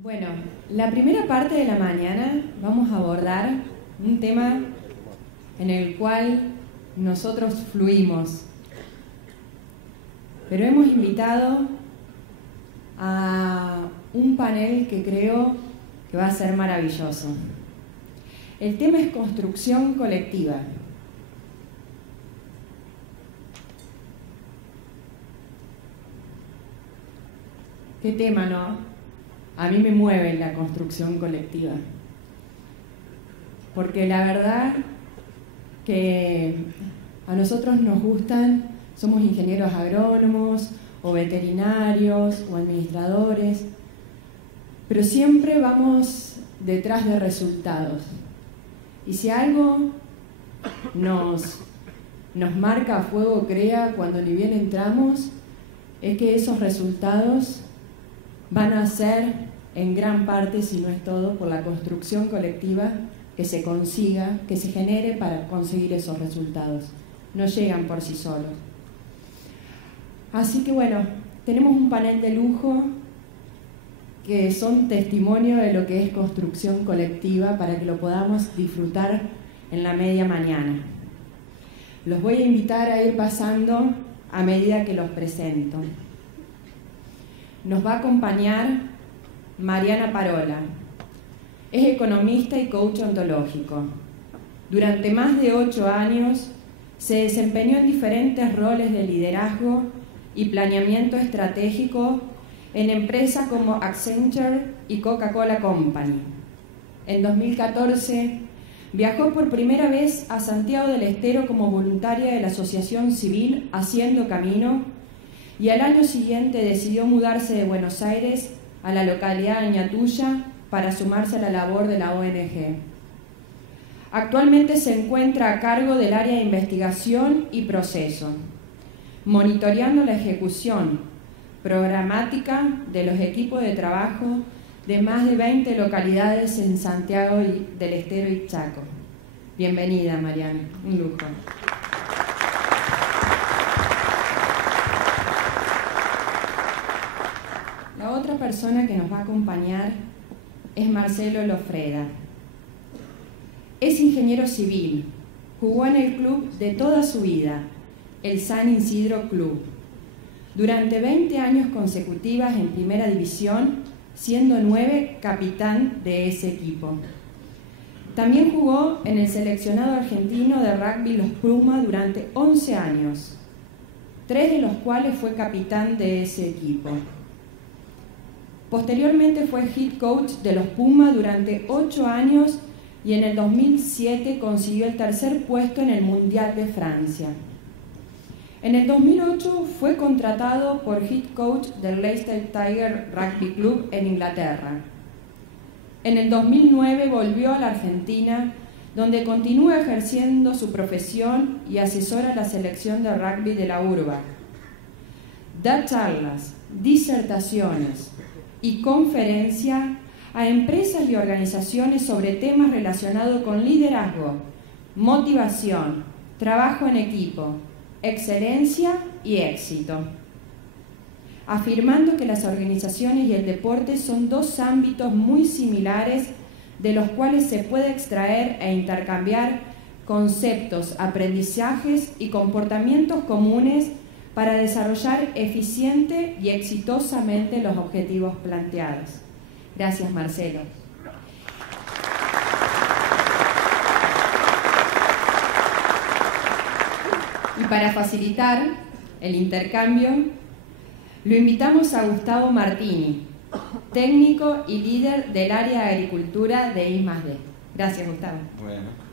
Bueno, la primera parte de la mañana vamos a abordar un tema en el cual nosotros fluimos, pero hemos invitado a un panel que creo que va a ser maravilloso. El tema es construcción colectiva. ¿Qué tema, no? A mí me mueve la construcción colectiva, porque la verdad que a nosotros nos gustan, somos ingenieros agrónomos o veterinarios o administradores, pero siempre vamos detrás de resultados. Y si algo nos marca a fuego crea cuando ni bien entramos, es que esos resultados van a ser en gran parte, si no es todo, por la construcción colectiva que se consiga, que se genere para conseguir esos resultados. No llegan por sí solos. Así que bueno, tenemos un panel de lujo que son testimonio de lo que es construcción colectiva para que lo podamos disfrutar en la media mañana. Los voy a invitar a ir pasando a medida que los presento. Nos va a acompañar Mariana Parola. Es economista y coach ontológico. Durante más de 8 años se desempeñó en diferentes roles de liderazgo y planeamiento estratégico en empresas como Accenture y Coca-Cola Company. En 2014 viajó por primera vez a Santiago del Estero como voluntaria de la Asociación Civil Haciendo Camino y al año siguiente decidió mudarse de Buenos Aires a la localidad de Ñatuya para sumarse a la labor de la ONG. Actualmente se encuentra a cargo del área de investigación y proceso, monitoreando la ejecución programática de los equipos de trabajo de más de 20 localidades en Santiago del Estero y Chaco. Bienvenida, Mariana, un lujo. La otra persona que nos va a acompañar es Marcelo Lofreda. Es ingeniero civil, jugó en el club de toda su vida, el San Isidro Club, durante 20 años consecutivas en primera división, siendo 9 capitán de ese equipo. También jugó en el seleccionado argentino de rugby Los Pumas durante 11 años, 3 de los cuales fue capitán de ese equipo. Posteriormente fue head coach de los Pumas durante 8 años y en el 2007 consiguió el 3er puesto en el Mundial de Francia. En el 2008 fue contratado por head coach del Leicester Tigers Rugby Club en Inglaterra. En el 2009 volvió a la Argentina, donde continúa ejerciendo su profesión y asesora la selección de rugby de la URBA. Da charlas, disertaciones y conferencia a empresas y organizaciones sobre temas relacionados con liderazgo, motivación, trabajo en equipo, excelencia y éxito, afirmando que las organizaciones y el deporte son 2 ámbitos muy similares de los cuales se puede extraer e intercambiar conceptos, aprendizajes y comportamientos comunes para desarrollar eficiente y exitosamente los objetivos planteados. Gracias, Marcelo. Y para facilitar el intercambio, lo invitamos a Gustavo Martini, técnico y líder del área de agricultura de I+D. Gracias, Gustavo. Bueno.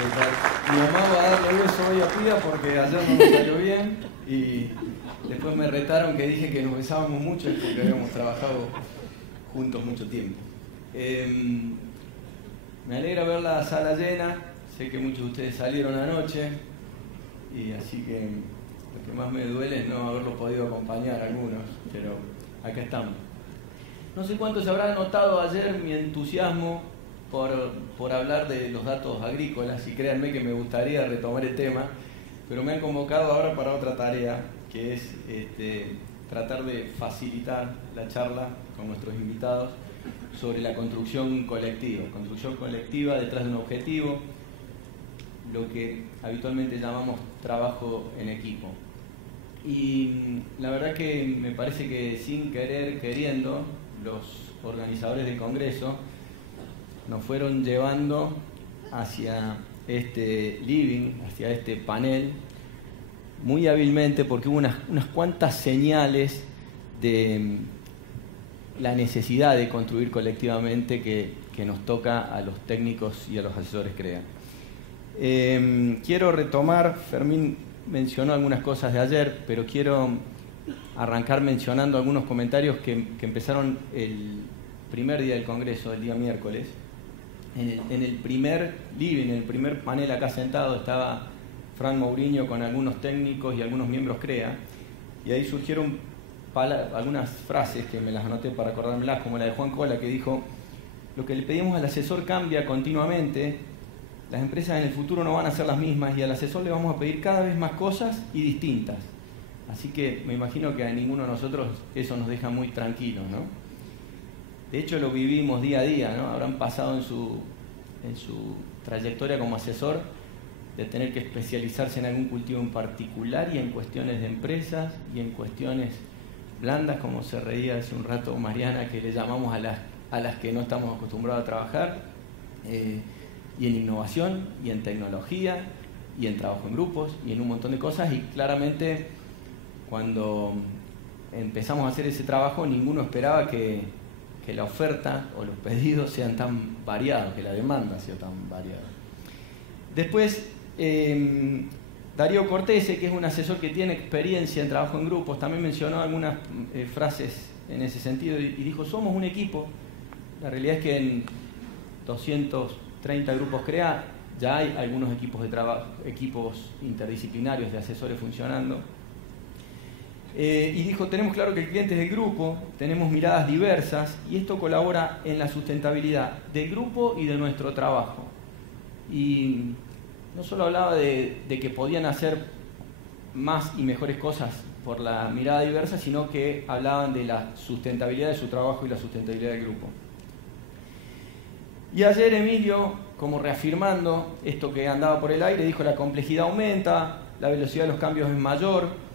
Mi mamá va a darle beso hoy a Pida porque ayer no nos salió bien y después me retaron que dije que nos besábamos mucho porque habíamos trabajado juntos mucho tiempo. Me alegra ver la sala llena, sé que muchos de ustedes salieron anoche y así que lo que más me duele es no haberlos podido acompañar algunos, pero acá estamos. No sé cuántos habrán notado ayer mi entusiasmo por hablar de los datos agrícolas y créanme que me gustaría retomar el tema, pero me han convocado ahora para otra tarea que es tratar de facilitar la charla con nuestros invitados sobre la construcción colectiva detrás de un objetivo, lo que habitualmente llamamos trabajo en equipo. Y la verdad que me parece que sin querer, queriendo, los organizadores del Congreso nos fueron llevando hacia este living, hacia este panel, muy hábilmente, porque hubo unas cuantas señales de la necesidad de construir colectivamente que nos toca a los técnicos y a los asesores CREA. Quiero retomar, Fermín mencionó algunas cosas de ayer, pero quiero arrancar mencionando algunos comentarios que empezaron el primer día del Congreso, el día miércoles. En el primer living, en el primer panel acá sentado, estaba Fran Mourinho con algunos técnicos y algunos miembros CREA, y ahí surgieron algunas frases que me las anoté para acordármelas, como la de Juan Cola, que dijo: lo que le pedimos al asesor cambia continuamente, las empresas en el futuro no van a ser las mismas y al asesor le vamos a pedir cada vez más cosas y distintas. Así que me imagino que a ninguno de nosotros eso nos deja muy tranquilos, ¿no? De hecho lo vivimos día a día, ¿no? Habrán pasado en su trayectoria como asesor de tener que especializarse en algún cultivo en particular y en cuestiones de empresas y en cuestiones blandas, como se reía hace un rato Mariana, que le llamamos a las que no estamos acostumbrados a trabajar, y en innovación, y en tecnología, y en trabajo en grupos, y en un montón de cosas. Y claramente cuando empezamos a hacer ese trabajo, ninguno esperaba que la oferta o los pedidos sean tan variados, que la demanda sea tan variada. Después, Darío Cortese, que es un asesor que tiene experiencia en trabajo en grupos, también mencionó algunas frases en ese sentido y dijo: somos un equipo. La realidad es que en 230 grupos CREA ya hay algunos equipos de trabajo, equipos interdisciplinarios de asesores funcionando. Y dijo: tenemos claro que el cliente es el grupo, tenemos miradas diversas y esto colabora en la sustentabilidad del grupo y de nuestro trabajo. Y no solo hablaba de que podían hacer más y mejores cosas por la mirada diversa, sino que hablaban de la sustentabilidad de su trabajo y la sustentabilidad del grupo. Y ayer Emilio, como reafirmando esto que andaba por el aire, dijo: la complejidad aumenta, la velocidad de los cambios es mayor.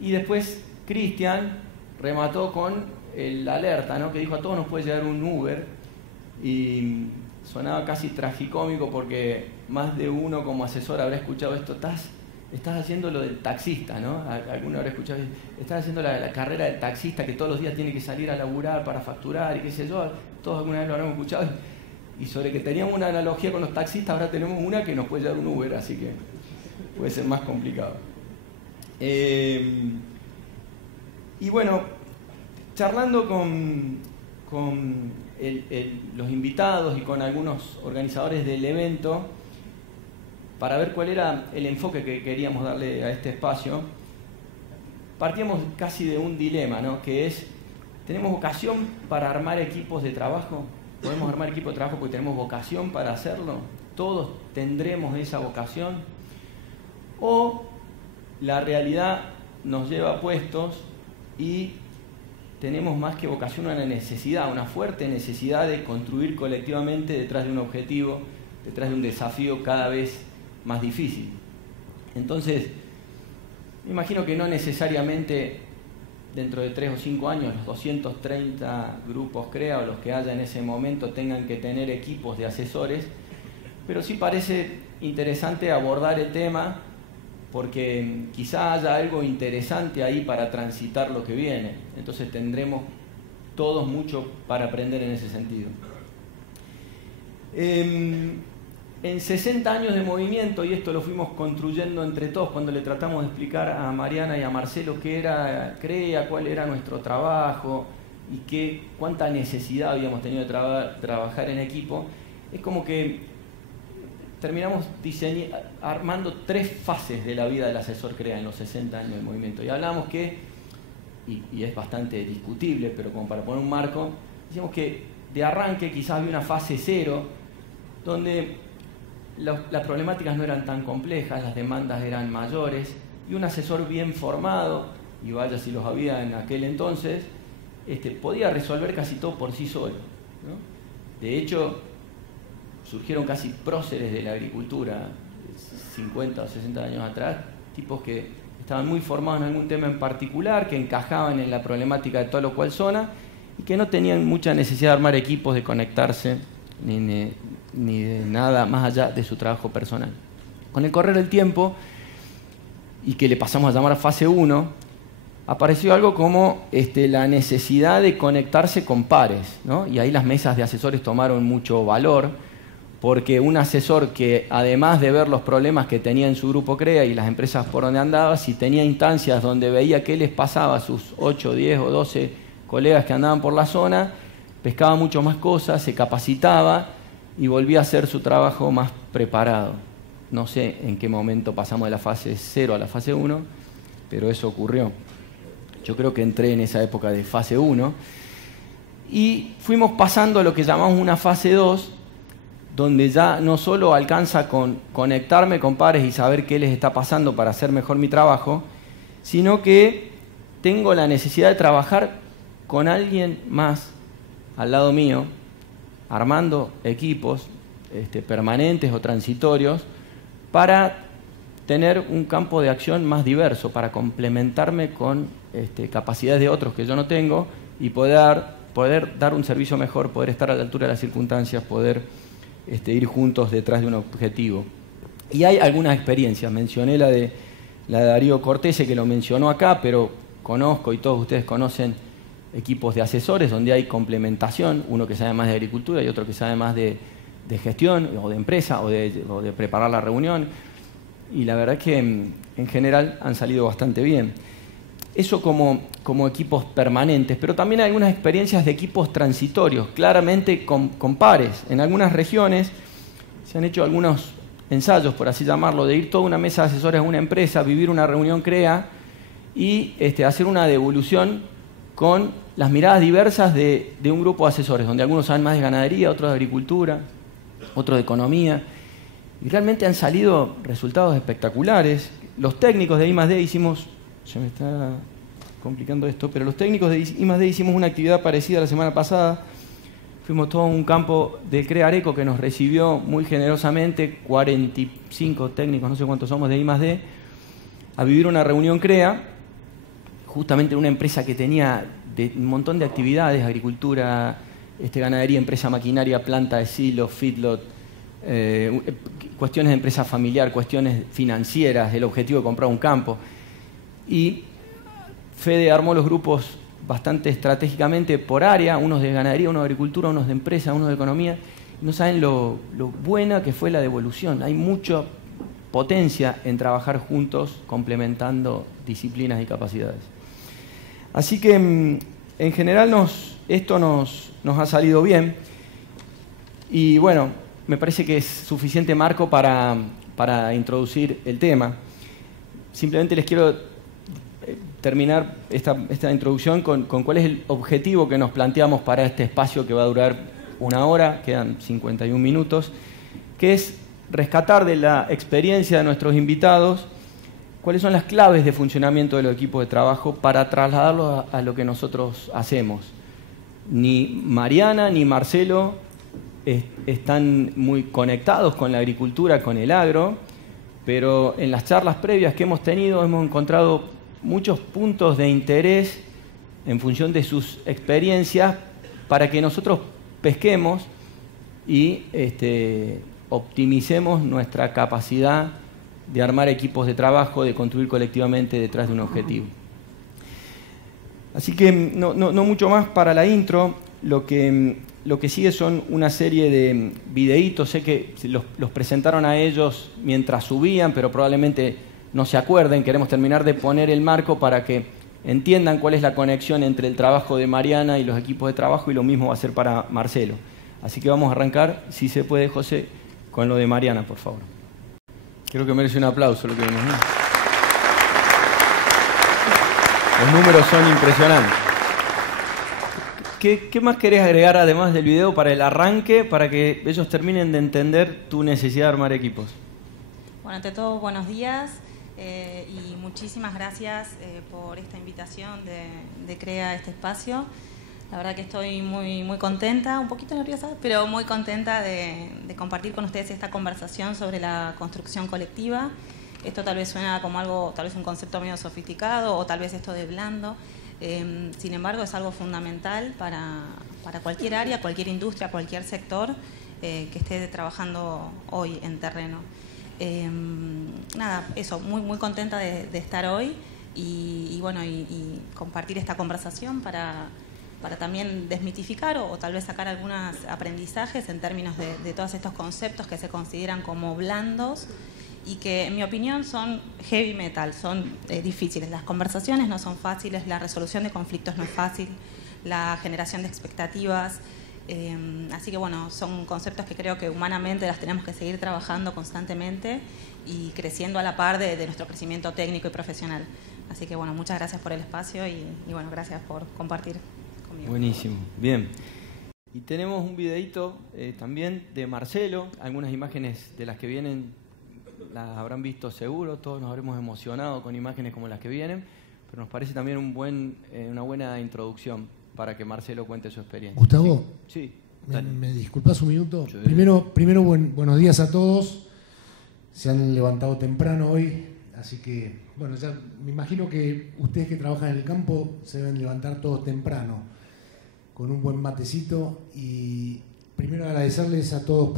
Y después Cristian remató con el alerta, ¿no? Que dijo: a todos nos puede llegar un Uber. Y sonaba casi tragicómico porque más de uno como asesor habrá escuchado esto: estás haciendo lo del taxista, ¿no? Alguno habrá escuchado: estás haciendo la carrera del taxista que todos los días tiene que salir a laburar para facturar y qué sé yo. Todos alguna vez lo habremos escuchado. Y sobre que teníamos una analogía con los taxistas, ahora tenemos una que nos puede llevar un Uber, así que puede ser más complicado. Y bueno, charlando con los invitados y con algunos organizadores del evento, para ver cuál era el enfoque que queríamos darle a este espacio, partíamos casi de un dilema, ¿no? Que es: ¿tenemos vocación para armar equipos de trabajo? ¿Podemos armar equipos de trabajo porque tenemos vocación para hacerlo? ¿Todos tendremos esa vocación? ¿O la realidad nos lleva a puestos y tenemos más que vocación una necesidad, una fuerte necesidad de construir colectivamente detrás de un objetivo, detrás de un desafío cada vez más difícil? Entonces, me imagino que no necesariamente dentro de 3 o 5 años los 230 grupos CREA o los que haya en ese momento tengan que tener equipos de asesores, pero sí parece interesante abordar el tema porque quizá haya algo interesante ahí para transitar lo que viene. Entonces tendremos todos mucho para aprender en ese sentido. En 60 años de movimiento, y esto lo fuimos construyendo entre todos cuando le tratamos de explicar a Mariana y a Marcelo qué era CREA, cuál era nuestro trabajo y cuánta necesidad habíamos tenido de trabajar en equipo, es como que terminamos armando 3 fases de la vida del asesor CREA en los 60 años de movimiento. Y hablamos que, y es bastante discutible, pero como para poner un marco, decimos que de arranque quizás había una fase 0, donde las problemáticas no eran tan complejas, las demandas eran mayores, y un asesor bien formado, y vaya si los había en aquel entonces, podía resolver casi todo por sí solo, ¿no? De hecho, surgieron casi próceres de la agricultura 50 o 60 años atrás, tipos que estaban muy formados en algún tema en particular, que encajaban en la problemática de tal o cual zona y que no tenían mucha necesidad de armar equipos, de conectarse, ni de nada más allá de su trabajo personal. Con el correr del tiempo, y que le pasamos a llamar fase 1, apareció algo como la necesidad de conectarse con pares, ¿no? Y ahí las mesas de asesores tomaron mucho valor, porque un asesor que, además de ver los problemas que tenía en su grupo CREA y las empresas por donde andaba, si tenía instancias donde veía qué les pasaba a sus 8, 10 o 12 colegas que andaban por la zona, pescaba mucho más cosas, se capacitaba y volvía a hacer su trabajo más preparado. No sé en qué momento pasamos de la fase 0 a la fase 1, pero eso ocurrió. Yo creo que entré en esa época de fase 1 y fuimos pasando a lo que llamamos una fase 2, donde ya no solo alcanza con conectarme con pares y saber qué les está pasando para hacer mejor mi trabajo, sino que tengo la necesidad de trabajar con alguien más al lado mío, armando equipos permanentes o transitorios, para tener un campo de acción más diverso, para complementarme con capacidades de otros que yo no tengo y poder dar un servicio mejor, poder estar a la altura de las circunstancias, poder ir juntos detrás de un objetivo. Y hay algunas experiencias. Mencioné la de Darío Cortese, que lo mencionó acá, pero conozco y todos ustedes conocen equipos de asesores donde hay complementación, uno que sabe más de agricultura y otro que sabe más de gestión o de empresa o de preparar la reunión. Y la verdad es que en general han salido bastante bien. Eso como equipos permanentes, pero también hay algunas experiencias de equipos transitorios, claramente con pares. En algunas regiones se han hecho algunos ensayos, por así llamarlo, de ir toda una mesa de asesores a una empresa, vivir una reunión CREA y hacer una devolución con las miradas diversas de un grupo de asesores, donde algunos saben más de ganadería, otros de agricultura, otros de economía. Y realmente han salido resultados espectaculares. Los técnicos de I+D hicimos... Se me está complicando esto, pero los técnicos de I+D hicimos una actividad parecida la semana pasada. Fuimos todo a un campo de CREA Areco que nos recibió muy generosamente, 45 técnicos, no sé cuántos somos, de I+D, a vivir una reunión CREA, justamente en una empresa que tenía un montón de actividades, agricultura, ganadería, empresa maquinaria, planta de silo, feedlot, cuestiones de empresa familiar, cuestiones financieras, el objetivo de comprar un campo. Y Fede armó los grupos bastante estratégicamente por área, unos de ganadería, unos de agricultura, unos de empresa, unos de economía. No saben lo buena que fue la devolución. Hay mucha potencia en trabajar juntos, complementando disciplinas y capacidades. Así que en general esto nos ha salido bien. Y bueno, me parece que es suficiente marco para introducir el tema. Simplemente les quiero terminar esta introducción con cuál es el objetivo que nos planteamos para este espacio que va a durar 1 hora, quedan 51 minutos, que es rescatar de la experiencia de nuestros invitados cuáles son las claves de funcionamiento de los equipos de trabajo para trasladarlo a lo que nosotros hacemos. Ni Mariana ni Marcelo están muy conectados con la agricultura, con el agro, pero en las charlas previas que hemos tenido hemos encontrado muchos puntos de interés en función de sus experiencias para que nosotros pesquemos y optimicemos nuestra capacidad de armar equipos de trabajo, de construir colectivamente detrás de un objetivo. Así que no mucho más para la intro. Lo que sigue son una serie de videitos. Sé que los presentaron a ellos mientras subían, pero probablemente no se acuerden. Queremos terminar de poner el marco para que entiendan cuál es la conexión entre el trabajo de Mariana y los equipos de trabajo, y lo mismo va a ser para Marcelo. Así que vamos a arrancar, si se puede, José, con lo de Mariana, por favor. Creo que merece un aplauso lo que vimos, ¿no? Los números son impresionantes. ¿Qué más querés agregar además del video para el arranque, para que ellos terminen de entender tu necesidad de armar equipos? Bueno, ante todo, buenos días y muchísimas gracias por esta invitación de CREA a este espacio. La verdad que estoy muy contenta, un poquito nerviosa, pero muy contenta de compartir con ustedes esta conversación sobre la construcción colectiva. Esto tal vez suena como algo, tal vez un concepto medio sofisticado o tal vez esto de blando. Sin embargo, es algo fundamental para cualquier área, cualquier industria, cualquier sector que esté trabajando hoy en terreno. Nada, eso, muy contenta de estar hoy y compartir esta conversación para también desmitificar o tal vez sacar algunos aprendizajes en términos de todos estos conceptos que se consideran como blandos y que, en mi opinión, son heavy metal, son difíciles. Las conversaciones no son fáciles, la resolución de conflictos no es fácil, la generación de expectativas. Así que, bueno, son conceptos que creo que humanamente las tenemos que seguir trabajando constantemente y creciendo a la par de nuestro crecimiento técnico y profesional. Así que, bueno, muchas gracias por el espacio y bueno, gracias por compartir conmigo. Buenísimo, bien. Y tenemos un videíto también de Marcelo, algunas imágenes de las que vienen las habrán visto seguro, todos nos habremos emocionado con imágenes como las que vienen, pero nos parece también una buena introducción para que Marcelo cuente su experiencia. Gustavo, sí. ¿Me disculpas un minuto? Primero buenos días a todos. Se han levantado temprano hoy, así que, bueno, ya me imagino que ustedes que trabajan en el campo se deben levantar todos temprano, con un buen matecito. Y primero agradecerles a todos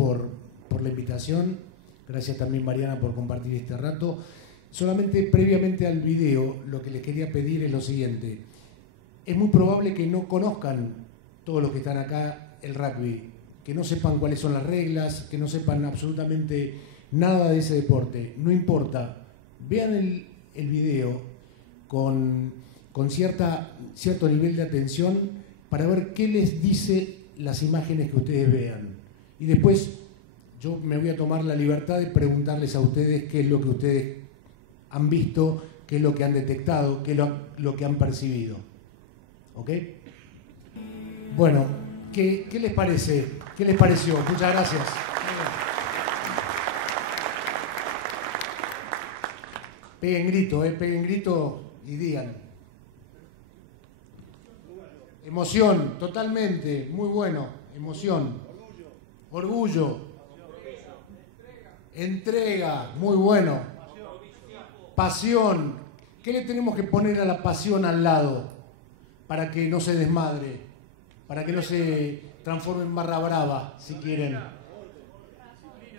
por la invitación. Gracias también, Mariana, por compartir este rato. Solamente previamente al video, lo que les quería pedir es lo siguiente. Es muy probable que no conozcan todos los que están acá el rugby, que no sepan cuáles son las reglas, que no sepan absolutamente nada de ese deporte. No importa, vean el video con cierto nivel de atención para ver qué les dice las imágenes que ustedes vean. Y después yo me voy a tomar la libertad de preguntarles a ustedes qué es lo que ustedes han visto, qué es lo que han detectado, qué es lo que han percibido. ¿Ok? Bueno, ¿qué les parece? ¿Qué les pareció? Muchas gracias. Peguen grito y digan. Emoción, totalmente, muy bueno. Emoción. Orgullo. Entrega, muy bueno. Pasión. ¿Qué le tenemos que poner a la pasión al lado para que no se desmadre? Para que no se transforme en barra brava, si quieren.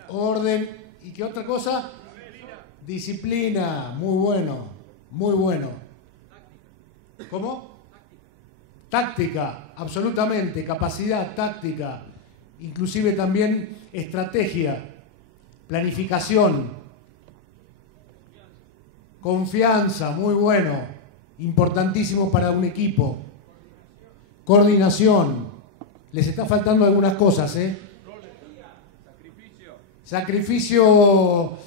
Orden. ¿Y qué otra cosa? Disciplina. Muy bueno. Muy bueno. ¿Cómo? Táctica, absolutamente. Capacidad, táctica. Inclusive también estrategia. Planificación, confianza, muy bueno, importantísimo para un equipo. Coordinación, les está faltando algunas cosas, ¿eh? Sacrificio,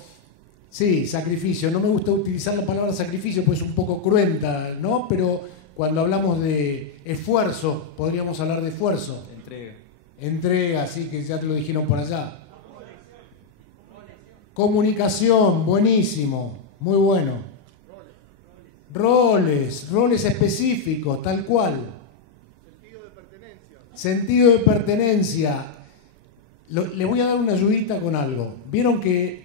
sí, sacrificio. No me gusta utilizar la palabra sacrificio, pues es un poco cruenta, ¿no? Pero cuando hablamos de esfuerzo, podríamos hablar de esfuerzo. Entrega, sí, que ya te lo dijeron por allá. Comunicación, buenísimo, muy bueno. Roles específicos, tal cual. Sentido de pertenencia. Le voy a dar una ayudita con algo. ¿Vieron que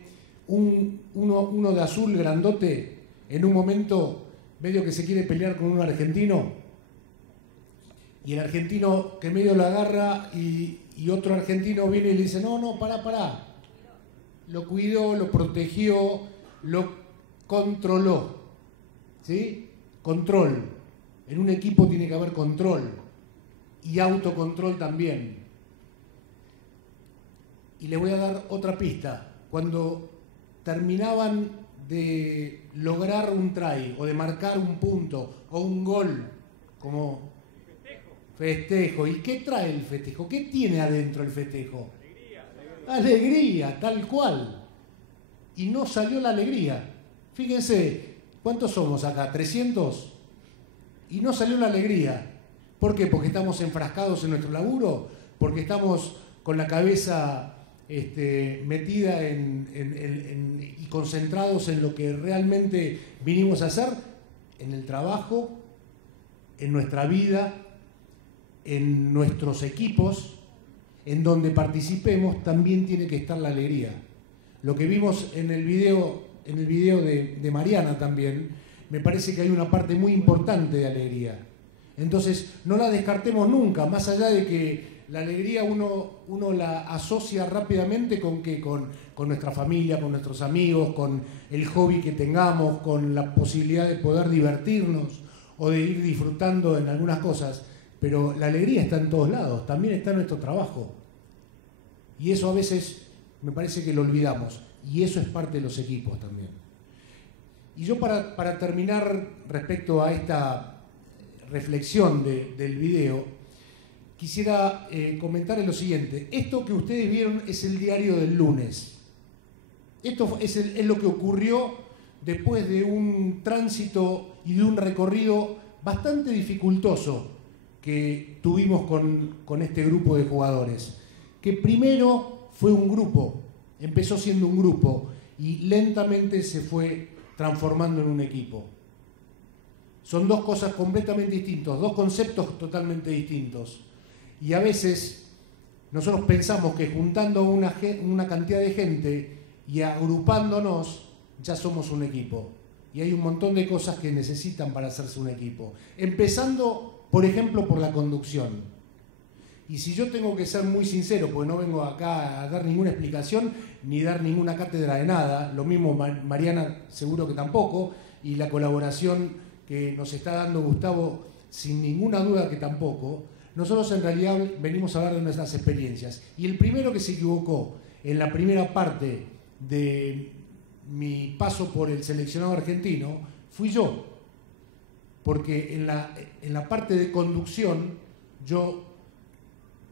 uno de azul grandote en un momento medio que se quiere pelear con un argentino? Y el argentino que medio lo agarra y otro argentino viene y le dice, no, pará. Lo cuidó, lo protegió, lo controló. ¿Sí? Control. En un equipo tiene que haber control. Y autocontrol también. Y le voy a dar otra pista. Cuando terminaban de lograr un try, o de marcar un punto, o un gol, como festejo. ¿Y qué trae el festejo? ¿Qué tiene adentro el festejo? Alegría, tal cual. Y no salió la alegría. Fíjense, ¿cuántos somos acá? ¿300? Y no salió la alegría. ¿Por qué? ¿Porque estamos enfrascados en nuestro laburo? ¿Porque estamos con la cabeza metida y concentrados en lo que realmente vinimos a hacer? En el trabajo, en nuestra vida, en nuestros equipos, en donde participemos, también tiene que estar la alegría. Lo que vimos en el video de Mariana también, me parece que hay una parte muy importante de alegría. Entonces, no la descartemos nunca, más allá de que la alegría uno la asocia rápidamente con nuestra familia, con nuestros amigos, con el hobby que tengamos, con la posibilidad de poder divertirnos o de ir disfrutando en algunas cosas. Pero la alegría está en todos lados, también está en nuestro trabajo. Y eso a veces me parece que lo olvidamos. Y eso es parte de los equipos también. Y yo para terminar respecto a esta reflexión del video, quisiera comentarles lo siguiente. Esto que ustedes vieron es el diario del lunes. Esto es lo que ocurrió después de un tránsito y de un recorrido bastante dificultoso que tuvimos con este grupo de jugadores. Que primero fue un grupo, empezó siendo un grupo y lentamente se fue transformando en un equipo. Son dos cosas completamente distintas, dos conceptos totalmente distintos. Y a veces nosotros pensamos que juntando una cantidad de gente y agrupándonos ya somos un equipo. Y hay un montón de cosas que necesitan para hacerse un equipo. Empezando, por ejemplo, por la conducción. Y si yo tengo que ser muy sincero, porque no vengo acá a dar ninguna explicación ni dar ninguna cátedra de nada, lo mismo Mariana seguro que tampoco, y la colaboración que nos está dando Gustavo sin ninguna duda que tampoco, nosotros en realidad venimos a hablar de nuestras experiencias. Y el primero que se equivocó en la primera parte de mi paso por el seleccionado argentino fui yo, porque en la parte de conducción yo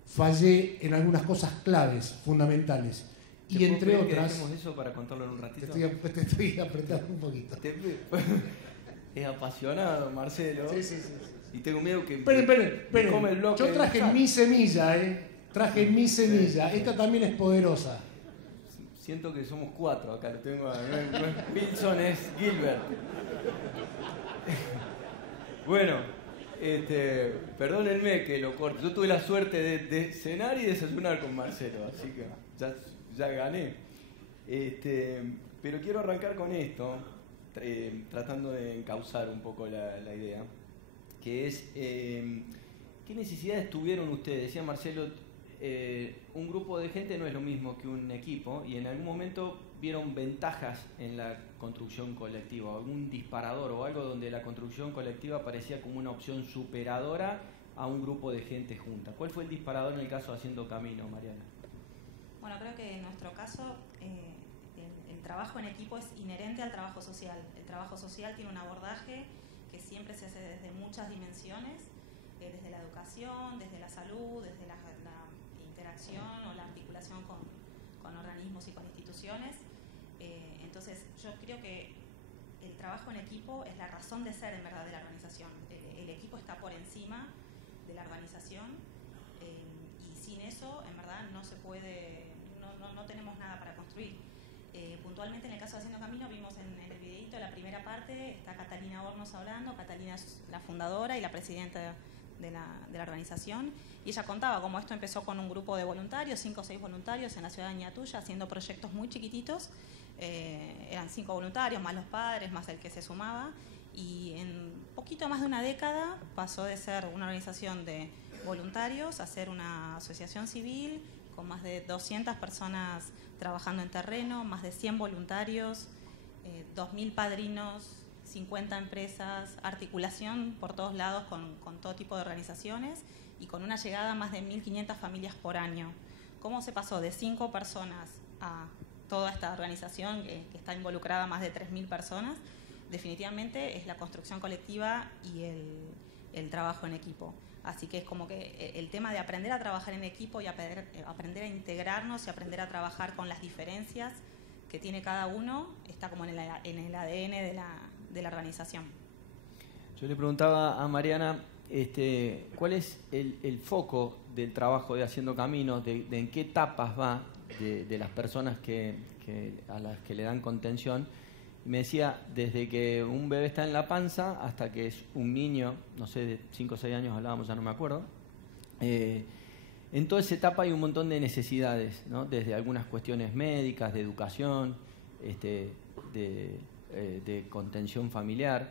fallé en algunas cosas claves, fundamentales. Y entre otras... ¿Hacemos eso para contarlo en un ratito? Te estoy apretando un poquito. Es apasionado, Marcelo. Sí. Y tengo miedo que Esperen. come el bloque. Yo traje mi semilla, Traje mi semilla. Esta también es poderosa. Siento que somos 4 acá. Lo tengo. No es Wilson, es Gilbert. Bueno, perdónenme que lo corte. Yo tuve la suerte de cenar y desayunar con Marcelo, así que ya gané. Pero quiero arrancar con esto, tratando de encauzar un poco la idea, que es, ¿qué necesidades tuvieron ustedes? Decía Marcelo, un grupo de gente no es lo mismo que un equipo, y en algún momento vieron ventajas en la construcción colectiva, algún disparador o algo donde la construcción colectiva parecía como una opción superadora a un grupo de gente junta. ¿Cuál fue el disparador en el caso de Haciendo Camino, Mariana? Bueno, creo que en nuestro caso el trabajo en equipo es inherente al trabajo social. El trabajo social tiene un abordaje que siempre se hace desde muchas dimensiones, desde la educación, desde la salud, desde la interacción o la articulación con organismos y con instituciones. Entonces yo creo que el trabajo en equipo es la razón de ser en verdad de la organización. El equipo está por encima de la organización y sin eso en verdad no se puede, no tenemos nada para construir. Puntualmente en el caso de Haciendo Camino vimos en el videíto la primera parte, está Catalina Hornos hablando. Catalina es la fundadora y la presidenta de la organización, y ella contaba cómo esto empezó con un grupo de voluntarios, 5 o 6 voluntarios en la ciudad de Ñatuya, haciendo proyectos muy chiquititos. Eran 5 voluntarios, más los padres, más el que se sumaba, y en poquito más de una década pasó de ser una organización de voluntarios a ser una asociación civil con más de 200 personas trabajando en terreno, más de 100 voluntarios, 2.000 padrinos, 50 empresas, articulación por todos lados con todo tipo de organizaciones y con una llegada a más de 1.500 familias por año. ¿Cómo se pasó de 5 personas a toda esta organización que está involucrada más de 3.000 personas? Definitivamente es la construcción colectiva y el trabajo en equipo. Así que es como que el tema de aprender a trabajar en equipo y aprender a integrarnos y aprender a trabajar con las diferencias que tiene cada uno está como en el ADN de la organización. Yo le preguntaba a Mariana cuál es el foco del trabajo de Haciendo Caminos, de en qué etapas va de las personas a las que le dan contención. Me decía, desde que un bebé está en la panza hasta que es un niño, no sé, de 5 o 6 años hablábamos, ya no me acuerdo, En toda esa etapa hay un montón de necesidades, ¿no? Desde algunas cuestiones médicas, de educación, de contención familiar,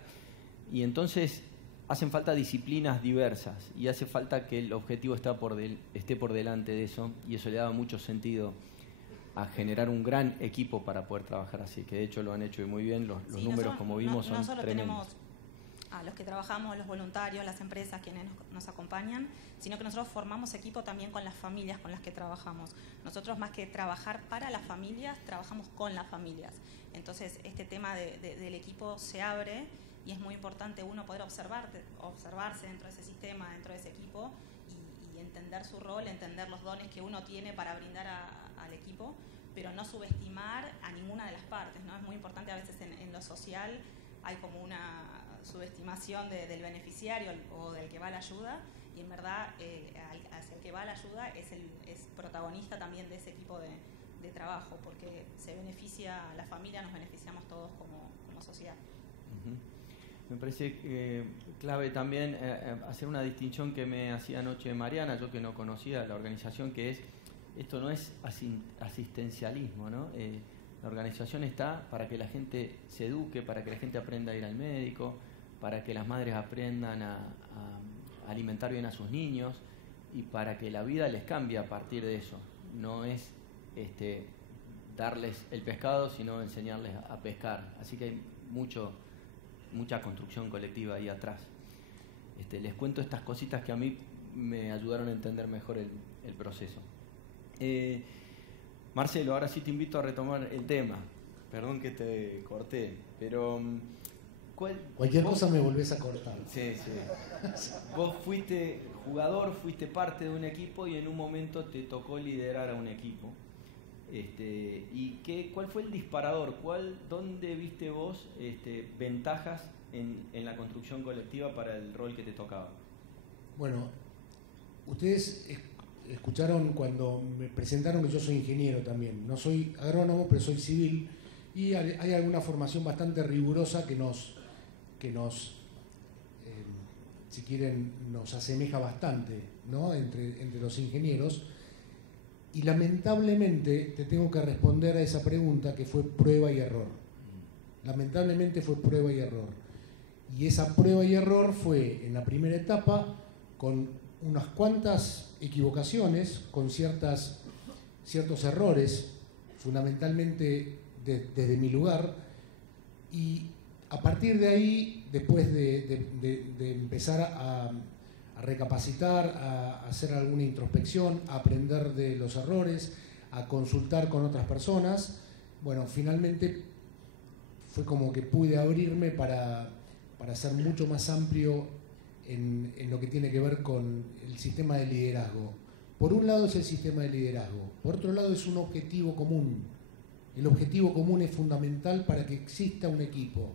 y entonces hacen falta disciplinas diversas y hace falta que el objetivo esté por delante de eso, y eso le da mucho sentido a generar un gran equipo para poder trabajar así, que de hecho lo han hecho muy bien, los números como vimos son solo tremendos. Tenemos a los que trabajamos, los voluntarios, las empresas, quienes nos acompañan, sino que nosotros formamos equipo también con las familias con las que trabajamos. Nosotros, más que trabajar para las familias, trabajamos con las familias. Entonces este tema del equipo se abre, y es muy importante uno poder observarse dentro de ese sistema, dentro de ese equipo, y entender su rol, entender los dones que uno tiene para brindar al equipo, pero no subestimar a ninguna de las partes, ¿no? Es muy importante, a veces en lo social hay como una subestimación del beneficiario o del que va a la ayuda, y en verdad hacia el que va a la ayuda es protagonista también de ese equipo de trabajo, porque se beneficia la familia, nos beneficiamos todos como sociedad. Me parece clave también hacer una distinción que me hacía anoche Mariana, yo que no conocía la organización, que es, esto no es asistencialismo, ¿no? La organización está para que la gente se eduque, para que la gente aprenda a ir al médico, para que las madres aprendan a alimentar bien a sus niños, y para que la vida les cambie a partir de eso. No es darles el pescado, sino enseñarles a pescar. Así que hay mucha construcción colectiva ahí atrás. Les cuento estas cositas que a mí me ayudaron a entender mejor el proceso. Marcelo, ahora sí te invito a retomar el tema. Perdón que te corté, pero cualquier cosa me volvés a cortar. Sí. Vos fuiste jugador, fuiste parte de un equipo, y en un momento te tocó liderar a un equipo. ¿Y cuál fue el disparador? ¿Dónde viste vos ventajas en la construcción colectiva para el rol que te tocaba? Bueno, ustedes escucharon cuando me presentaron que yo soy ingeniero también. No soy agrónomo, pero soy civil, y hay alguna formación bastante rigurosa que nos si quieren, nos asemeja bastante, ¿no? entre los ingenieros. Y lamentablemente te tengo que responder a esa pregunta, que fue prueba y error. Lamentablemente fue prueba y error. Y esa prueba y error fue en la primera etapa con unas cuantas equivocaciones, con ciertos errores, fundamentalmente desde mi lugar, y a partir de ahí, después de empezar a recapacitar, a hacer alguna introspección, a aprender de los errores, a consultar con otras personas, bueno, finalmente fue como que pude abrirme para ser mucho más amplio en lo que tiene que ver con el sistema de liderazgo. Por un lado es el sistema de liderazgo, por otro lado es un objetivo común. El objetivo común es fundamental para que exista un equipo,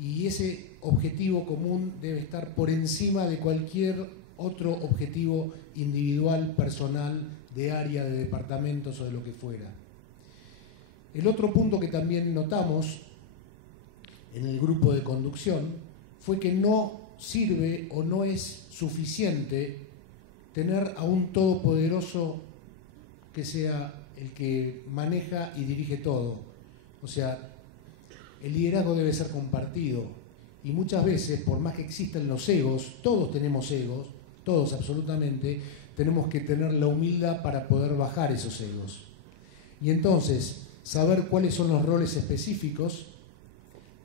y ese objetivo común debe estar por encima de cualquier otro objetivo individual, personal, de área, de departamentos o de lo que fuera. El otro punto que también notamos en el grupo de conducción fue que no sirve o no es suficiente tener a un todopoderoso que sea el que maneja y dirige todo. O sea, el liderazgo debe ser compartido, y muchas veces, por más que existan los egos, todos tenemos egos, todos absolutamente, tenemos que tener la humildad para poder bajar esos egos. Y entonces, saber cuáles son los roles específicos,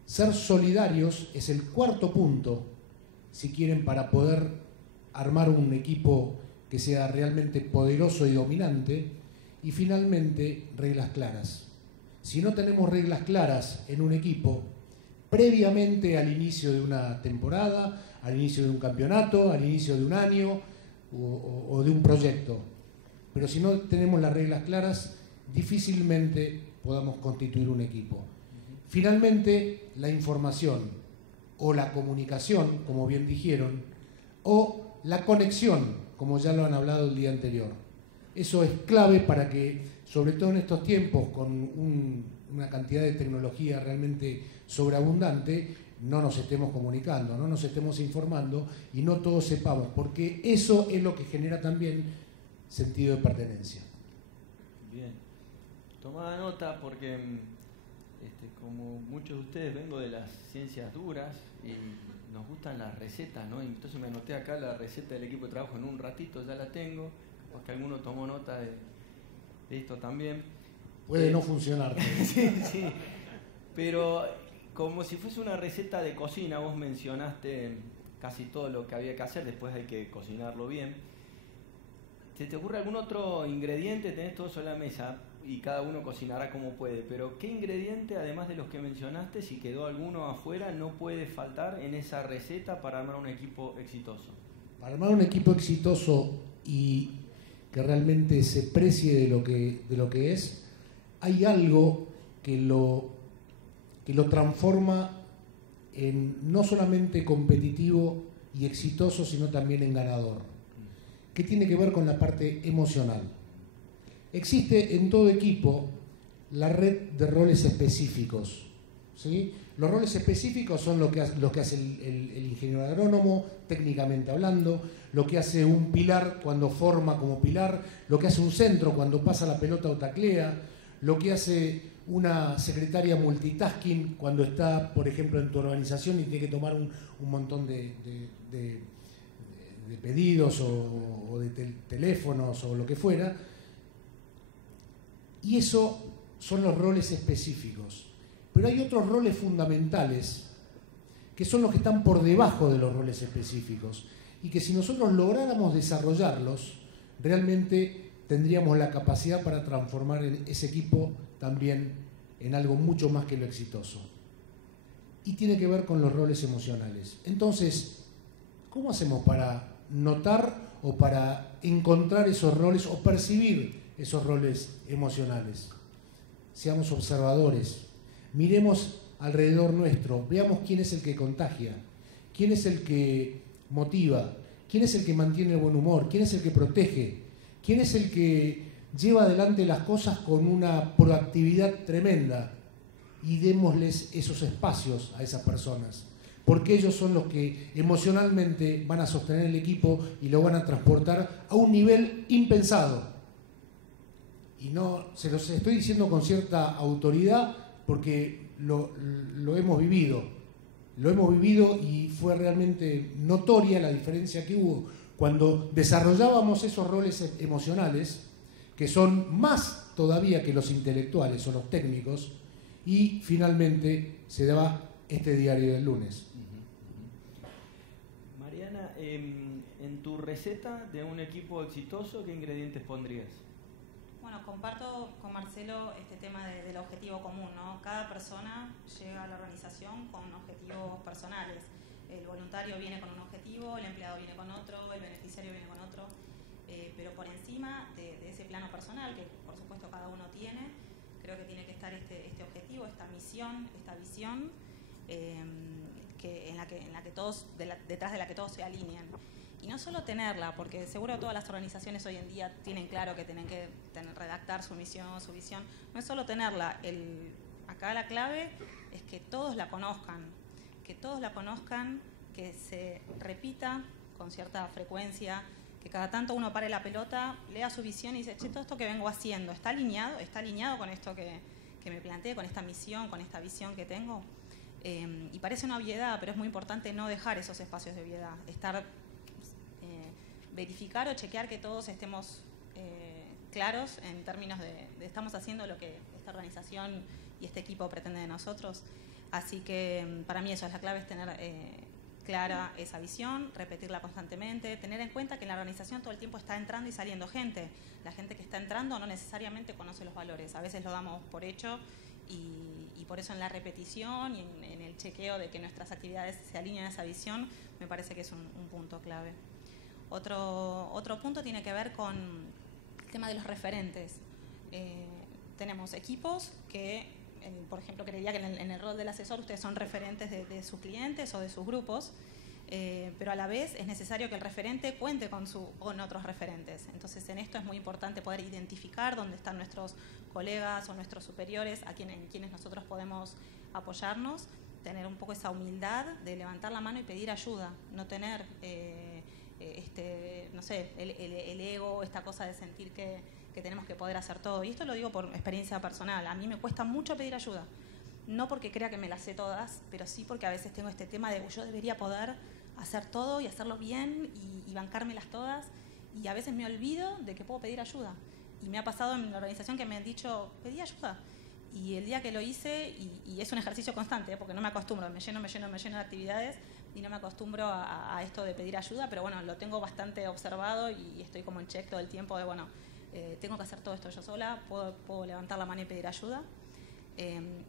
ser solidarios es el cuarto punto, si quieren, para poder armar un equipo que sea realmente poderoso y dominante, y finalmente, reglas claras. Si no tenemos reglas claras en un equipo, previamente al inicio de una temporada, al inicio de un campeonato, al inicio de un año o de un proyecto, pero si no tenemos las reglas claras, difícilmente podamos constituir un equipo. Finalmente, la información o la comunicación, como bien dijeron, o la conexión, como ya lo han hablado el día anterior. Eso es clave para que, sobre todo en estos tiempos, con una cantidad de tecnología realmente sobreabundante, no nos estemos comunicando, no nos estemos informando y no todos sepamos, porque eso es lo que genera también sentido de pertenencia. Bien, tomada nota porque como muchos de ustedes vengo de las ciencias duras y nos gustan las recetas, ¿no? Entonces me anoté acá la receta del equipo de trabajo, en un ratito ya la tengo, porque alguno tomó nota de esto también. Puede no funcionar. Sí, sí, pero como si fuese una receta de cocina, vos mencionaste casi todo lo que había que hacer, después hay que cocinarlo bien. ¿Se te ocurre algún otro ingrediente? Tenés todo sobre la mesa y cada uno cocinará como puede, pero ¿qué ingrediente, además de los que mencionaste, si quedó alguno afuera, no puede faltar en esa receta para armar un equipo exitoso? Para armar un equipo exitoso y que realmente se precie de lo que es, hay algo que lo transforma en no solamente competitivo y exitoso, sino también en ganador, que tiene que ver con la parte emocional. Existe en todo equipo la red de roles específicos, ¿sí? Los roles específicos son lo que hace el ingeniero agrónomo, técnicamente hablando, lo que hace un pilar cuando forma como pilar, lo que hace un centro cuando pasa la pelota o taclea, lo que hace una secretaria multitasking cuando está, por ejemplo, en tu organización y tiene que tomar un montón de pedidos o de teléfonos o lo que fuera. Y eso son los roles específicos. Pero hay otros roles fundamentales que son los que están por debajo de los roles específicos y que si nosotros lográramos desarrollarlos, realmente tendríamos la capacidad para transformar ese equipo también en algo mucho más que lo exitoso. Y tiene que ver con los roles emocionales. Entonces, ¿cómo hacemos para notar o para encontrar esos roles o percibir esos roles emocionales? Seamos observadores, miremos alrededor nuestro, veamos quién es el que contagia, quién es el que motiva, quién es el que mantiene el buen humor, quién es el que protege, quién es el que lleva adelante las cosas con una proactividad tremenda, y démosles esos espacios a esas personas, porque ellos son los que emocionalmente van a sostener el equipo y lo van a transportar a un nivel impensado. Y no se los estoy diciendo con cierta autoridad porque lo hemos vivido. Lo hemos vivido y fue realmente notoria la diferencia que hubo cuando desarrollábamos esos roles emocionales, que son más todavía que los intelectuales o los técnicos, y finalmente se daba este diario del lunes. Mariana, en tu receta de un equipo exitoso, ¿qué ingredientes pondrías? Bueno, comparto con Marcelo este tema del objetivo común, ¿no? Cada persona llega a la organización con objetivos personales. El voluntario viene con un objetivo, el empleado viene con otro, el beneficiario viene con otro, pero por encima de ese plano personal, que por supuesto cada uno tiene, creo que tiene que estar este objetivo, esta misión, esta visión, detrás de la que todos se alinean. Y no solo tenerla, porque seguro todas las organizaciones hoy en día tienen claro que tienen que redactar su misión, su visión. No es solo tenerla, acá la clave es que todos la conozcan, que se repita con cierta frecuencia, que cada tanto uno pare la pelota, lea su visión y dice, che, todo esto que vengo haciendo, ¿está alineado con esto que me planteé, con esta misión, con esta visión que tengo? Y parece una obviedad, pero es muy importante no dejar esos espacios de obviedad, verificar o chequear que todos estemos claros en términos de estamos haciendo lo que esta organización y este equipo pretende de nosotros. Así que para mí eso es la clave, es tener clara esa visión, repetirla constantemente, tener en cuenta que en la organización todo el tiempo está entrando y saliendo gente. La gente que está entrando no necesariamente conoce los valores, a veces lo damos por hecho y por eso en la repetición y en el chequeo de que nuestras actividades se alinean a esa visión me parece que es un punto clave. Otro punto tiene que ver con el tema de los referentes. Tenemos equipos que, por ejemplo, creería que en el rol del asesor ustedes son referentes de sus clientes o de sus grupos, pero a la vez es necesario que el referente cuente con otros referentes. Entonces, en esto es muy importante poder identificar dónde están nuestros colegas o nuestros superiores, en quienes nosotros podemos apoyarnos, tener un poco esa humildad de levantar la mano y pedir ayuda, no tener no sé, el ego, esta cosa de sentir que tenemos que poder hacer todo. Y esto lo digo por experiencia personal. A mí me cuesta mucho pedir ayuda. No porque crea que me las sé todas, pero sí porque a veces tengo este tema de yo debería poder hacer todo y hacerlo bien y bancármelas todas. Y a veces me olvido de que puedo pedir ayuda. Y me ha pasado en la organización que me han dicho, pedí ayuda. Y el día que lo hice, y es un ejercicio constante, porque no me acostumbro, me lleno de actividades y no me acostumbro a esto de pedir ayuda, pero bueno, lo tengo bastante observado y estoy como en check todo el tiempo de, bueno, tengo que hacer todo esto yo sola, puedo levantar la mano y pedir ayuda.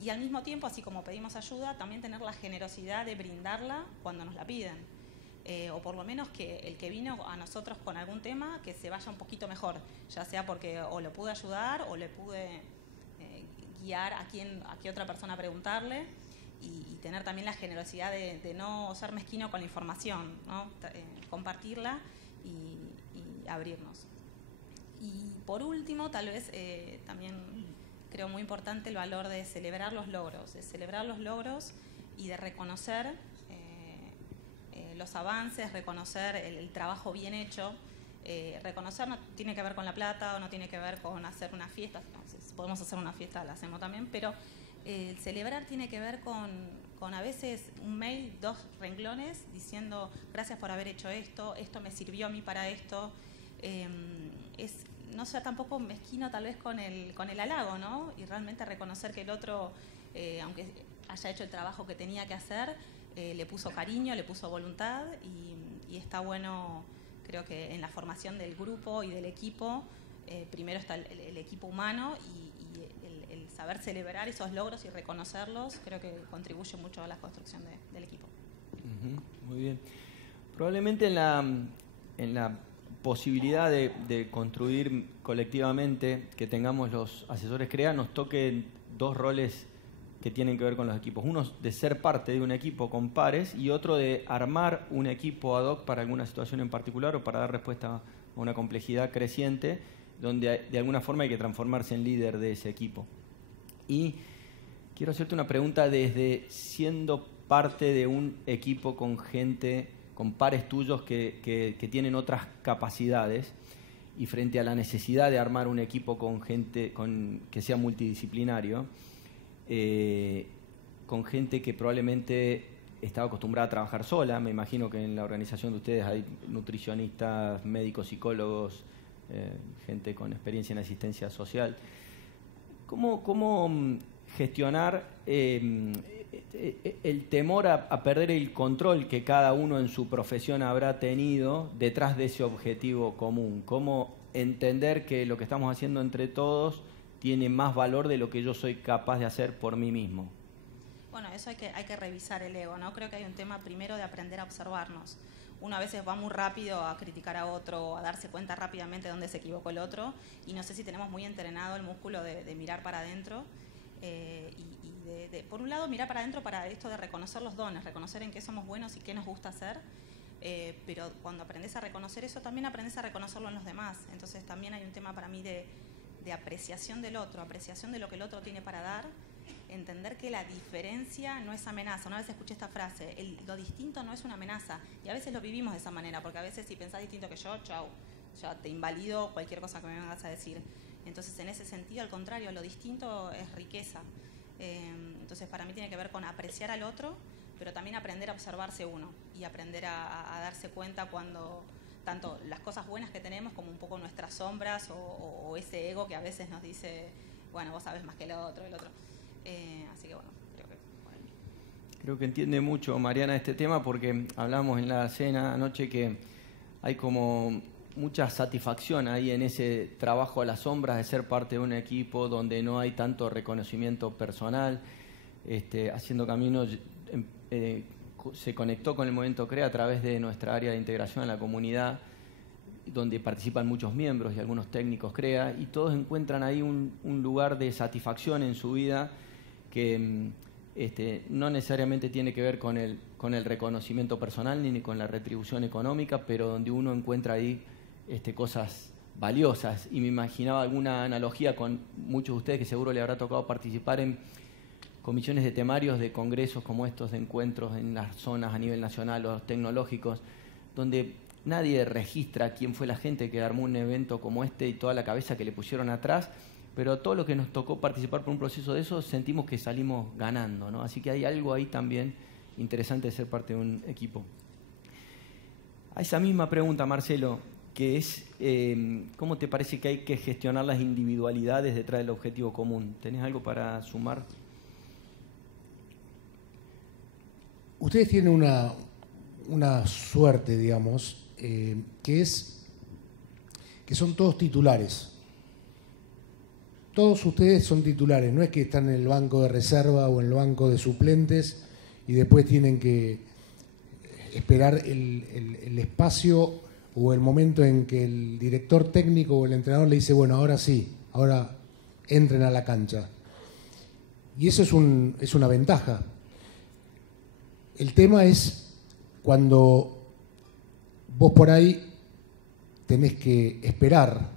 Y al mismo tiempo, así como pedimos ayuda, también tener la generosidad de brindarla cuando nos la piden. O por lo menos que el que vino a nosotros con algún tema, que se vaya un poquito mejor, ya sea porque o lo pude ayudar o le pude guiar a qué otra persona preguntarle, y tener también la generosidad de no ser mezquino con la información, ¿no? Compartirla y abrirnos. Y por último, tal vez también creo muy importante el valor de celebrar los logros y de reconocer los avances, reconocer el trabajo bien hecho. Reconocer no tiene que ver con la plata o no tiene que ver con hacer una fiesta. No, si podemos hacer una fiesta, la hacemos también, pero el celebrar tiene que ver con a veces un mail, 2 renglones diciendo gracias por haber hecho esto me sirvió a mí para esto. No sea tampoco mezquino tal vez con el halago, ¿no? Y realmente reconocer que el otro, aunque haya hecho el trabajo que tenía que hacer, le puso cariño, le puso voluntad, y está bueno. Creo que en la formación del grupo y del equipo, primero está el equipo humano y el saber celebrar esos logros y reconocerlos, creo que contribuye mucho a la construcción del equipo. Muy bien. Probablemente en la posibilidad de construir colectivamente, que tengamos los asesores CREA, nos toquen 2 roles que tienen que ver con los equipos. Uno de ser parte de un equipo con pares y otro de armar un equipo ad hoc para alguna situación en particular o para dar respuesta a una complejidad creciente, donde de alguna forma hay que transformarse en líder de ese equipo. Y quiero hacerte una pregunta desde siendo parte de un equipo con gente, con pares tuyos que tienen otras capacidades, y frente a la necesidad de armar un equipo con gente que sea multidisciplinario, con gente que probablemente estaba acostumbrada a trabajar sola. Me imagino que en la organización de ustedes hay nutricionistas, médicos, psicólogos, gente con experiencia en asistencia social. ¿Cómo gestionar el temor a perder el control que cada uno en su profesión habrá tenido detrás de ese objetivo común? ¿Cómo entender que lo que estamos haciendo entre todos tiene más valor de lo que yo soy capaz de hacer por mí mismo? Bueno, eso hay que revisar el ego, ¿no? Creo que hay un tema primero de aprender a observarnos. Uno a veces va muy rápido a criticar a otro, a darse cuenta rápidamente de dónde se equivocó el otro, y no sé si tenemos muy entrenado el músculo de mirar para adentro, por un lado mirar para adentro para esto de reconocer los dones, reconocer en qué somos buenos y qué nos gusta hacer, pero cuando aprendes a reconocer eso, también aprendes a reconocerlo en los demás. Entonces también hay un tema para mí de apreciación del otro, apreciación de lo que el otro tiene para dar, entender que la diferencia no es amenaza. Una vez escuché esta frase, lo distinto no es una amenaza, y a veces lo vivimos de esa manera, porque a veces si pensás distinto que yo, chau, ya te invalido cualquier cosa que me vengas a decir. Entonces en ese sentido, al contrario, lo distinto es riqueza. Entonces para mí tiene que ver con apreciar al otro, pero también aprender a observarse uno y aprender a darse cuenta cuando tanto las cosas buenas que tenemos como un poco nuestras sombras o ese ego que a veces nos dice, bueno, vos sabés más que el otro. Así que bueno, creo que entiende mucho Mariana este tema, porque hablamos en la cena anoche que hay como mucha satisfacción ahí en ese trabajo a las sombras de ser parte de un equipo donde no hay tanto reconocimiento personal. Haciendo Camino se conectó con el Movimiento CREA a través de nuestra área de integración en la comunidad, donde participan muchos miembros y algunos técnicos CREA, y todos encuentran ahí un lugar de satisfacción en su vida que no necesariamente tiene que ver con el reconocimiento personal ni con la retribución económica, pero donde uno encuentra ahí cosas valiosas. Y me imaginaba alguna analogía con muchos de ustedes que seguro le habrá tocado participar en comisiones de temarios de congresos como estos, de encuentros en las zonas a nivel nacional o tecnológicos, donde nadie registra quién fue la gente que armó un evento como este y toda la cabeza que le pusieron atrás, pero todo lo que nos tocó participar por un proceso de eso, sentimos que salimos ganando, ¿no? Así que hay algo ahí también interesante de ser parte de un equipo. A esa misma pregunta, Marcelo, que es ¿cómo te parece que hay que gestionar las individualidades detrás del objetivo común? ¿Tenés algo para sumar? Ustedes tienen una suerte, digamos, que son todos titulares. Todos ustedes son titulares, no es que están en el banco de reserva o en el banco de suplentes y después tienen que esperar el espacio o el momento en que el director técnico o el entrenador le dice, bueno, ahora sí, ahora entren a la cancha. Y eso es una ventaja. El tema es cuando vos por ahí tenés que esperar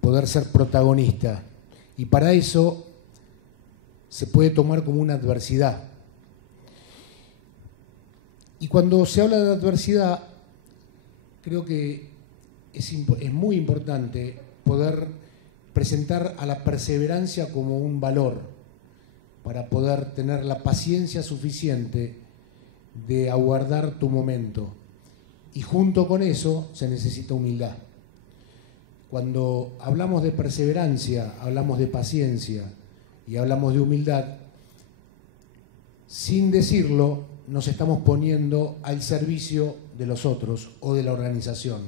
poder ser protagonista. Y para eso se puede tomar como una adversidad. Y cuando se habla de adversidad, creo que es muy importante poder presentar a la perseverancia como un valor para poder tener la paciencia suficiente de aguardar tu momento. Y junto con eso se necesita humildad. Cuando hablamos de perseverancia, hablamos de paciencia y hablamos de humildad, sin decirlo, nos estamos poniendo al servicio de los otros o de la organización.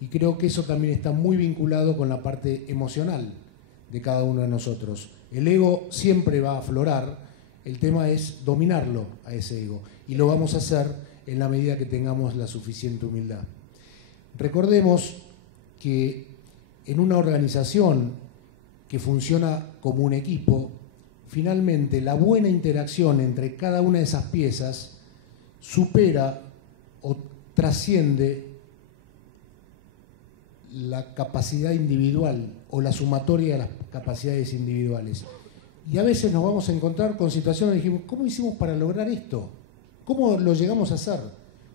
Y creo que eso también está muy vinculado con la parte emocional de cada uno de nosotros. El ego siempre va a aflorar, el tema es dominarlo a ese ego. Y lo vamos a hacer en la medida que tengamos la suficiente humildad. Recordemos que en una organización que funciona como un equipo, finalmente la buena interacción entre cada una de esas piezas supera o trasciende la capacidad individual o la sumatoria de las capacidades individuales. Y a veces nos vamos a encontrar con situaciones donde dijimos, ¿cómo hicimos para lograr esto? ¿Cómo lo llegamos a hacer?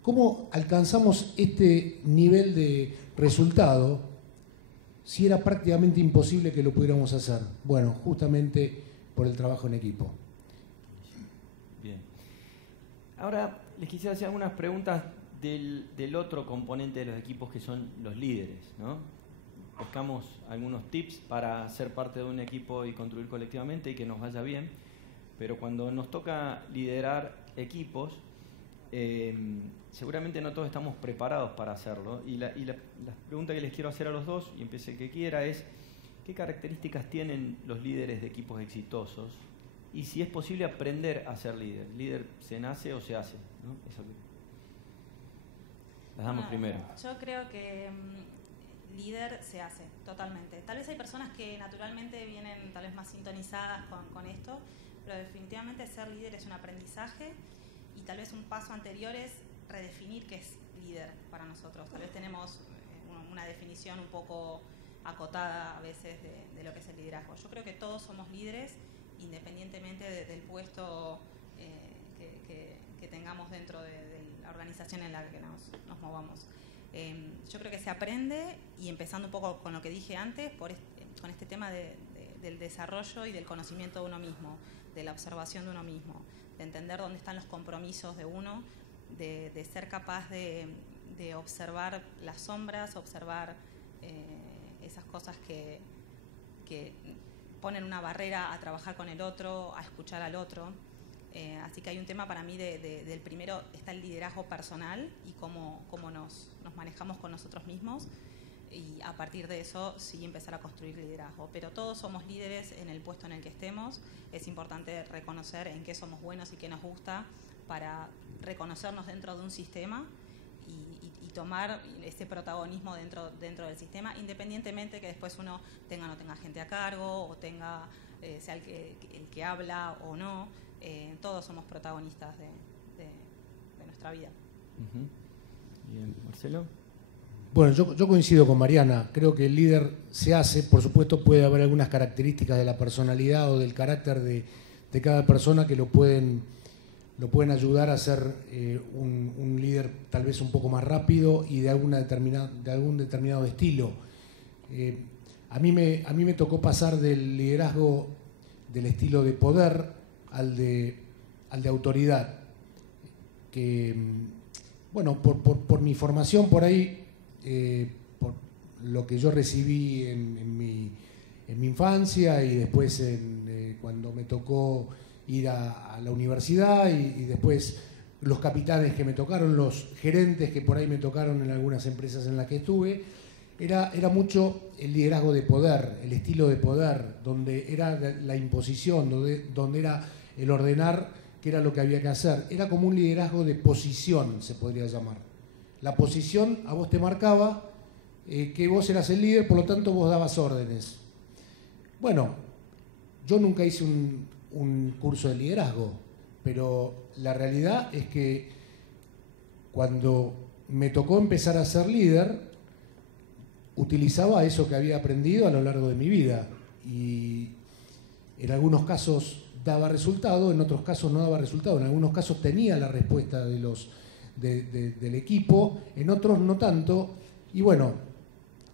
¿Cómo alcanzamos este nivel de resultado si era prácticamente imposible que lo pudiéramos hacer? Bueno, justamente por el trabajo en equipo. Bien. Ahora les quisiera hacer algunas preguntas del otro componente de los equipos, que son los líderes, ¿no? Buscamos algunos tips para ser parte de un equipo y construir colectivamente y que nos vaya bien, pero cuando nos toca liderar equipos, seguramente no todos estamos preparados para hacerlo. Y la pregunta que les quiero hacer a los dos, y empiece el que quiera, es ¿qué características tienen los líderes de equipos exitosos? Y si es posible aprender a ser líder. ¿Líder se nace o se hace? ¿No? Eso las damos primero. Yo creo que líder se hace, totalmente. Tal vez hay personas que naturalmente vienen tal vez más sintonizadas con esto, pero definitivamente ser líder es un aprendizaje y tal vez un paso anterior es redefinir qué es líder para nosotros. Tal vez tenemos una definición un poco acotada a veces de lo que es el liderazgo. Yo creo que todos somos líderes independientemente del puesto que tengamos dentro de la organización en la que nos movamos. Yo creo que se aprende, y empezando un poco con lo que dije antes, con este tema del desarrollo y del conocimiento de uno mismo, de la observación de uno mismo, de entender dónde están los compromisos de uno, de ser capaz de observar las sombras, observar esas cosas que ponen una barrera a trabajar con el otro, a escuchar al otro. Así que hay un tema para mí del primero está el liderazgo personal y cómo nos manejamos con nosotros mismos, y a partir de eso sí empezar a construir liderazgo. Pero todos somos líderes en el puesto en el que estemos. Es importante reconocer en qué somos buenos y qué nos gusta para reconocernos dentro de un sistema y tomar ese protagonismo dentro del sistema, independientemente que después uno tenga o no tenga gente a cargo o tenga sea el que habla o no. Todos somos protagonistas de nuestra vida. Bien, Marcelo. Bueno, yo coincido con Mariana. Creo que el líder se hace, por supuesto puede haber algunas características de la personalidad o del carácter de cada persona que lo pueden ayudar a ser un líder tal vez un poco más rápido y de algún determinado estilo. A mí me tocó pasar del liderazgo del estilo de poder al de autoridad, que, bueno, por mi formación por ahí, por lo que yo recibí en mi infancia y después cuando me tocó ir a la universidad y después los capitanes que me tocaron, los gerentes que por ahí me tocaron en algunas empresas en las que estuve, era mucho el liderazgo de poder, el estilo de poder, donde era la imposición, donde era el ordenar qué era lo que había que hacer. Era como un liderazgo de posición, se podría llamar. La posición a vos te marcaba que vos eras el líder, por lo tanto vos dabas órdenes. Bueno, yo nunca hice un curso de liderazgo, pero la realidad es que cuando me tocó empezar a ser líder, utilizaba eso que había aprendido a lo largo de mi vida y en algunos casos daba resultado, en otros casos no daba resultado, en algunos casos tenía la respuesta del equipo, en otros no tanto, y bueno,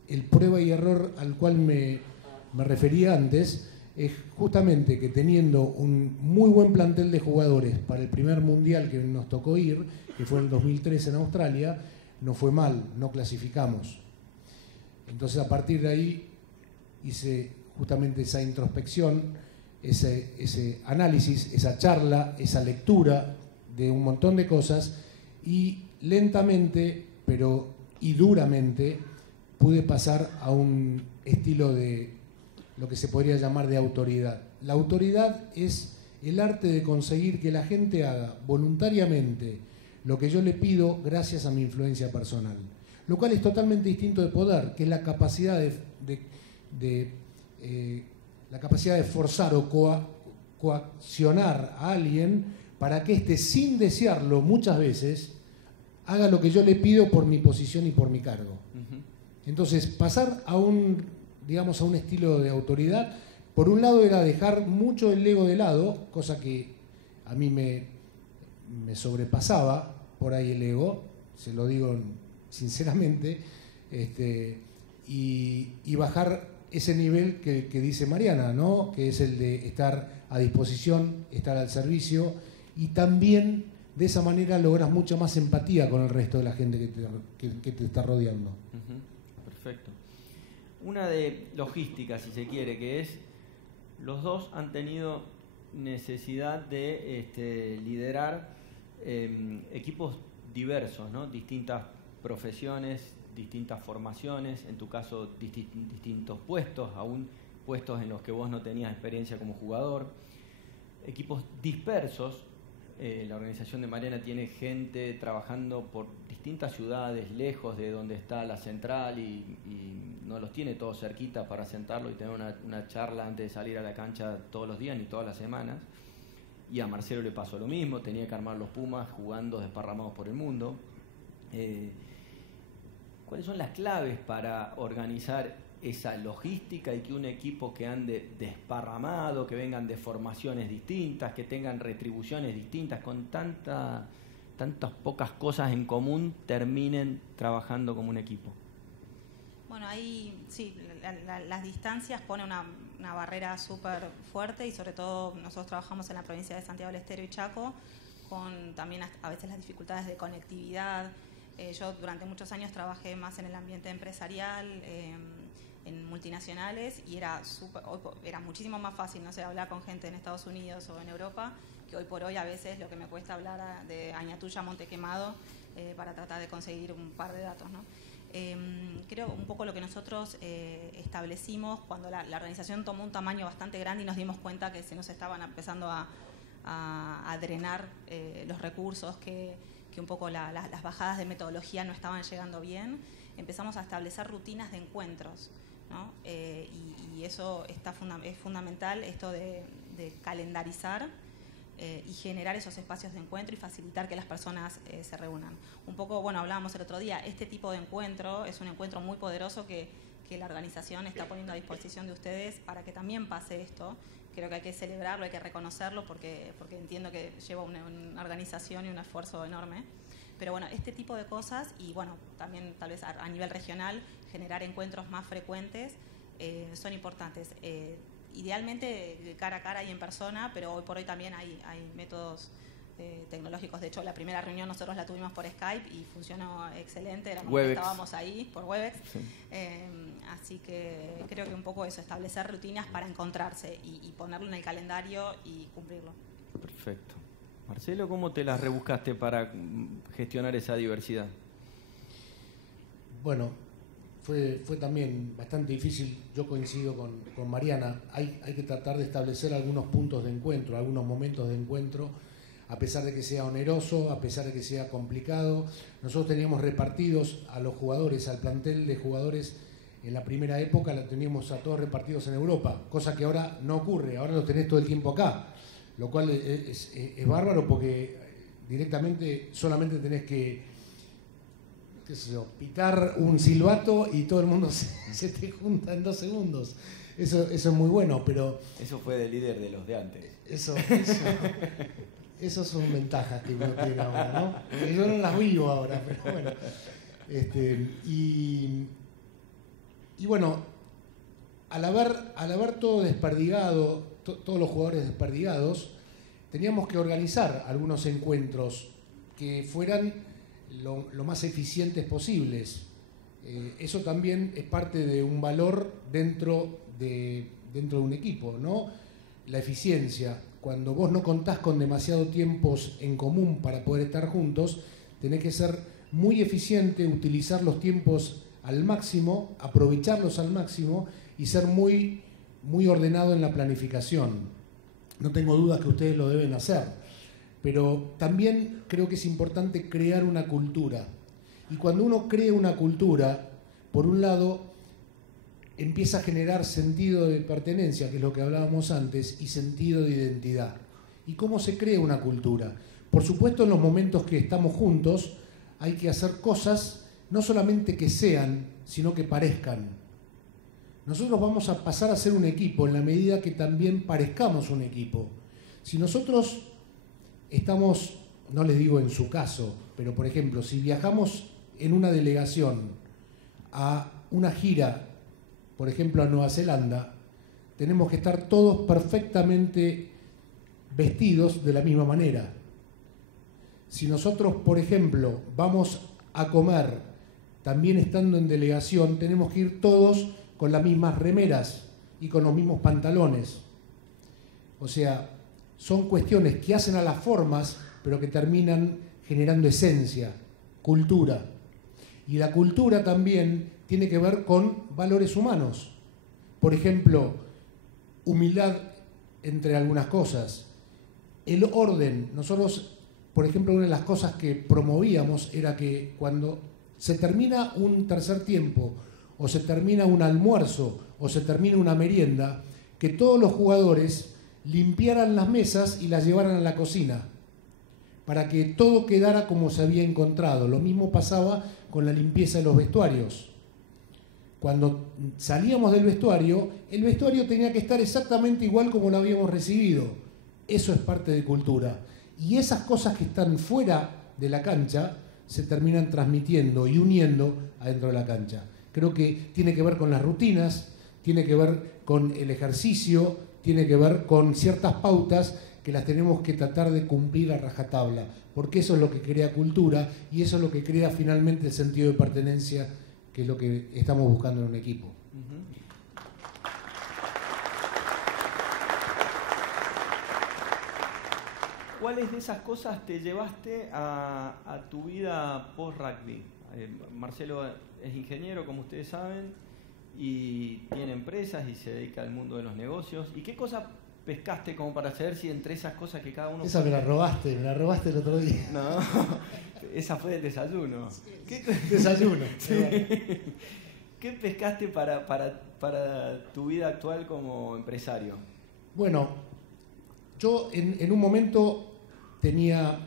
el prueba y error al cual me refería antes es justamente que teniendo un muy buen plantel de jugadores para el primer mundial que nos tocó ir, que fue en el 2003 en Australia, no fue mal, no clasificamos. Entonces a partir de ahí hice justamente esa introspección, ese análisis, esa charla, esa lectura de un montón de cosas y lentamente y duramente pude pasar a un estilo de lo que se podría llamar de autoridad. La autoridad es el arte de conseguir que la gente haga voluntariamente lo que yo le pido gracias a mi influencia personal. Lo cual es totalmente distinto de poder, que es la capacidad la capacidad de forzar o coaccionar a alguien para que éste, sin desearlo muchas veces, haga lo que yo le pido por mi posición y por mi cargo. Entonces, pasar a un estilo de autoridad, por un lado era dejar mucho el ego de lado, cosa que a mí me sobrepasaba por ahí el ego, se lo digo sinceramente, y bajar ese nivel que dice Mariana, ¿no? Que es el de estar a disposición, estar al servicio, y también de esa manera logras mucha más empatía con el resto de la gente que te está rodeando. Perfecto. Una de logística, si se quiere, que es, los dos han tenido necesidad de liderar equipos diversos, ¿no? Distintas profesiones, distintas formaciones, en tu caso distintos puestos, aún puestos en los que vos no tenías experiencia como jugador, equipos dispersos. La organización de Mariana tiene gente trabajando por distintas ciudades, lejos de donde está la central y no los tiene todos cerquita para sentarlo y tener una charla antes de salir a la cancha todos los días ni todas las semanas. Y a Marcelo le pasó lo mismo, tenía que armar los Pumas jugando desparramados por el mundo. ¿Cuáles son las claves para organizar esa logística y que un equipo que ande desparramado, que vengan de formaciones distintas, que tengan retribuciones distintas, con tantas pocas cosas en común, terminen trabajando como un equipo? Bueno, ahí sí, las distancias ponen una barrera súper fuerte y sobre todo nosotros trabajamos en la provincia de Santiago del Estero y Chaco, con también a veces las dificultades de conectividad. Yo durante muchos años trabajé más en el ambiente empresarial, en multinacionales, y era muchísimo más fácil, no sé, hablar con gente en Estados Unidos o en Europa, que hoy por hoy a veces lo que me cuesta hablar de Añatuya, Montequemado, para tratar de conseguir un par de datos, ¿no? Creo un poco lo que nosotros establecimos cuando la organización tomó un tamaño bastante grande y nos dimos cuenta que se nos estaban empezando a drenar los recursos, que un poco las bajadas de metodología no estaban llegando bien. Empezamos a establecer rutinas de encuentros, ¿no? Y eso es fundamental, esto de calendarizar y generar esos espacios de encuentro y facilitar que las personas se reúnan. Un poco, bueno, hablábamos el otro día, este tipo de encuentro es un encuentro muy poderoso que que la organización está poniendo a disposición de ustedes para que también pase esto. Creo que hay que celebrarlo, hay que reconocerlo porque entiendo que lleva una organización y un esfuerzo enorme. Pero bueno, este tipo de cosas y bueno, también tal vez a nivel regional generar encuentros más frecuentes son importantes. Idealmente cara a cara y en persona, pero hoy por hoy también hay métodos tecnológicos. De hecho, la primera reunión nosotros la tuvimos por Skype y funcionó excelente, era como que estábamos ahí por Webex. Sí. Así que creo que un poco eso, establecer rutinas para encontrarse y ponerlo en el calendario y cumplirlo. Perfecto. Marcelo, ¿cómo te las rebuscaste para gestionar esa diversidad? Bueno, fue también bastante difícil. Yo coincido con Mariana. Hay que tratar de establecer algunos puntos de encuentro, algunos momentos de encuentro, a pesar de que sea oneroso, a pesar de que sea complicado. Nosotros teníamos repartidos a los jugadores, al plantel de jugadores en la primera época, la teníamos a todos repartidos en Europa, cosa que ahora no ocurre, ahora los tenés todo el tiempo acá, lo cual es bárbaro porque directamente solamente tenés que, qué sé yo, pitar un silbato y todo el mundo se te junta en 2 segundos. Eso es muy bueno, pero... Eso fue del líder de los de antes. Eso son ventajas que uno tiene ahora, ¿no? Yo no las vivo ahora, pero bueno. Y bueno, al haber todo desperdigado, todos los jugadores desperdigados, teníamos que organizar algunos encuentros que fueran lo más eficientes posibles. Eso también es parte de un valor dentro de un equipo, ¿no? La eficiencia. Cuando vos no contás con demasiado tiempos en común para poder estar juntos, tenés que ser muy eficiente, utilizar los tiempos al máximo, aprovecharlos al máximo y ser muy, muy ordenado en la planificación. No tengo dudas que ustedes lo deben hacer, pero también creo que es importante crear una cultura. Y cuando uno crea una cultura, por un lado, empieza a generar sentido de pertenencia, que es lo que hablábamos antes, y sentido de identidad. ¿Y cómo se crea una cultura? Por supuesto, en los momentos que estamos juntos, hay que hacer cosas no solamente que sean, sino que parezcan. Nosotros vamos a pasar a ser un equipo en la medida que también parezcamos un equipo. Si nosotros estamos, no les digo en su caso, pero por ejemplo, si viajamos en una delegación a una gira, por ejemplo a Nueva Zelanda, tenemos que estar todos perfectamente vestidos de la misma manera. Si nosotros, por ejemplo, vamos a comer también estando en delegación, tenemos que ir todos con las mismas remeras y con los mismos pantalones. O sea, son cuestiones que hacen a las formas, pero que terminan generando esencia, cultura. Y la cultura también tiene que ver con valores humanos. Por ejemplo, humildad entre algunas cosas. El orden. Nosotros, por ejemplo, una de las cosas que promovíamos era que cuando se termina un tercer tiempo, o se termina un almuerzo, o se termina una merienda, que todos los jugadores limpiaran las mesas y las llevaran a la cocina, para que todo quedara como se había encontrado. Lo mismo pasaba con la limpieza de los vestuarios. Cuando salíamos del vestuario, el vestuario tenía que estar exactamente igual como lo habíamos recibido. Eso es parte de cultura. Y esas cosas que están fuera de la cancha se terminan transmitiendo y uniendo adentro de la cancha. Creo que tiene que ver con las rutinas, tiene que ver con el ejercicio, tiene que ver con ciertas pautas que las tenemos que tratar de cumplir a rajatabla, porque eso es lo que crea cultura y eso es lo que crea finalmente el sentido de pertenencia, que es lo que estamos buscando en un equipo. ¿Cuáles de esas cosas te llevaste a tu vida post-rugby? Marcelo es ingeniero, como ustedes saben, y tiene empresas y se dedica al mundo de los negocios. ¿Y qué cosas pescaste como para saber si entre esas cosas que cada uno... Esa me la robaste el otro día. No, esa fue del desayuno. ¿Qué? Desayuno. Sí. ¿Qué pescaste para tu vida actual como empresario? Bueno, yo en un momento tenía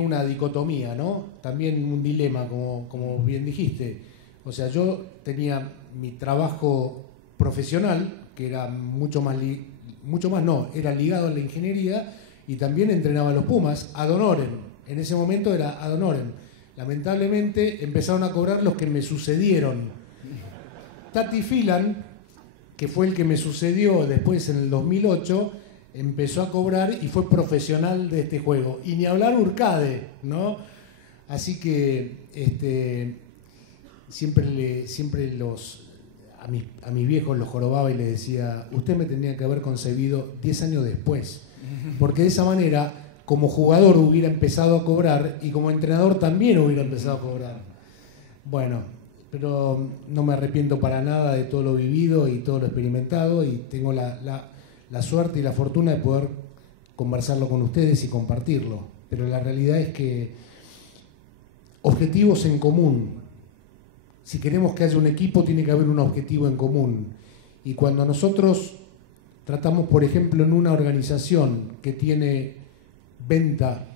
una dicotomía, ¿no? También un dilema, como bien dijiste. O sea, yo tenía mi trabajo profesional, que era era ligado a la ingeniería, y también entrenaba a los Pumas, ad honorem. En ese momento era ad honorem. Lamentablemente empezaron a cobrar los que me sucedieron. Tati Filan, que fue el que me sucedió después en el 2008, empezó a cobrar y fue profesional de este juego. Y ni hablar Urcade, ¿no? Así que siempre a mis viejos los jorobaba y les decía, usted me tendría que haber concebido 10 años después, porque de esa manera, como jugador hubiera empezado a cobrar y como entrenador también hubiera empezado a cobrar. Bueno, pero no me arrepiento para nada de todo lo vivido y todo lo experimentado, y tengo la suerte y la fortuna de poder conversarlo con ustedes y compartirlo. Pero la realidad es que objetivos en común. Si queremos que haya un equipo, tiene que haber un objetivo en común. Y cuando nosotros tratamos, por ejemplo, en una organización que tiene venta,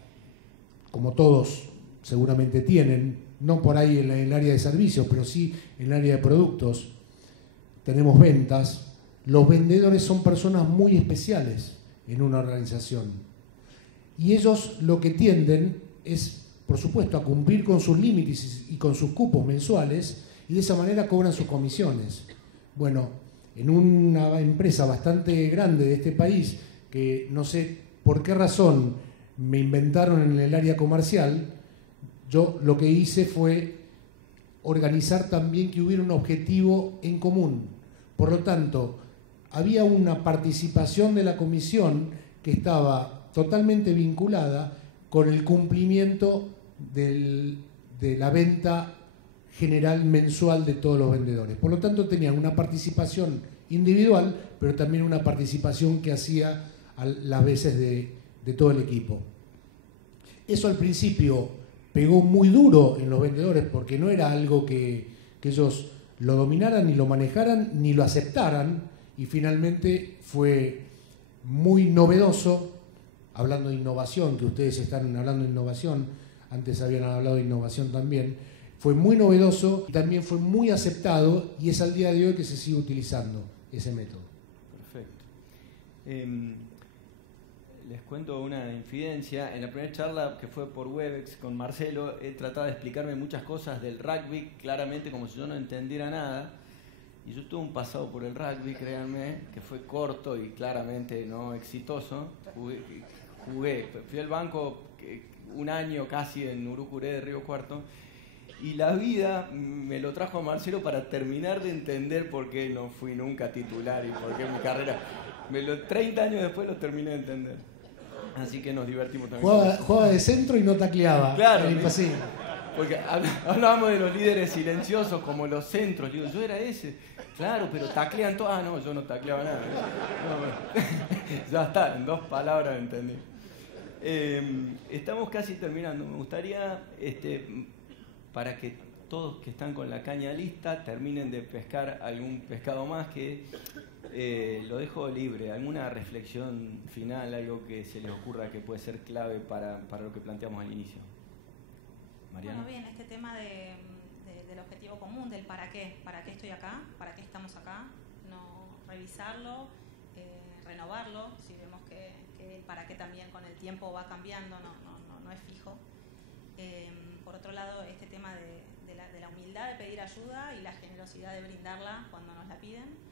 como todos seguramente tienen, no por ahí en el área de servicios, pero sí en el área de productos, tenemos ventas. Los vendedores son personas muy especiales en una organización. Y ellos lo que tienden es, por supuesto, a cumplir con sus límites y con sus cupos mensuales, y de esa manera cobran sus comisiones. Bueno, en una empresa bastante grande de este país, que no sé por qué razón me inventaron en el área comercial, yo lo que hice fue organizar también que hubiera un objetivo en común. Por lo tanto, había una participación de la comisión que estaba totalmente vinculada con el cumplimiento de la venta general mensual de todos los vendedores. Por lo tanto, tenían una participación individual, pero también una participación que hacía a las veces de todo el equipo. Eso al principio pegó muy duro en los vendedores, porque no era algo que ellos lo dominaran, ni lo manejaran, ni lo aceptaran, y finalmente fue muy novedoso, hablando de innovación, que ustedes están hablando de innovación, antes habían hablado de innovación también, fue muy novedoso y también fue muy aceptado, y es al día de hoy que se sigue utilizando ese método. Perfecto. Les cuento una infidencia. En la primera charla, que fue por Webex con Marcelo, él trataba de explicarme muchas cosas del rugby, claramente como si yo no entendiera nada. Y yo tuve un pasado por el rugby, créanme, que fue corto y claramente no exitoso. Jugué, fui al banco un año casi en Urucuré de Río Cuarto, y la vida me lo trajo a Marcelo para terminar de entender por qué no fui nunca titular y por qué mi carrera. 30 años después lo terminé de entender. Así que nos divertimos también. Jugaba de centro y no tacleaba. Claro, imposible. Porque hablábamos de los líderes silenciosos como los centros. Digo, yo era ese. Claro, pero taclean todos. Ah, no, yo no tacleaba nada. No, ya está, en 2 palabras entendí. Estamos casi terminando. Me gustaría, para que todos que están con la caña lista terminen de pescar algún pescado más, que lo dejo libre. ¿Alguna reflexión final, algo que se les ocurra que puede ser clave para lo que planteamos al inicio? Mariana. Bueno, bien, este tema del objetivo común, del para qué estoy acá, para qué estamos acá, no revisarlo, renovarlo, si vemos que el para qué también con el tiempo va cambiando, no es fijo. Por otro lado, este tema de la humildad de pedir ayuda y la generosidad de brindarla cuando nos la piden,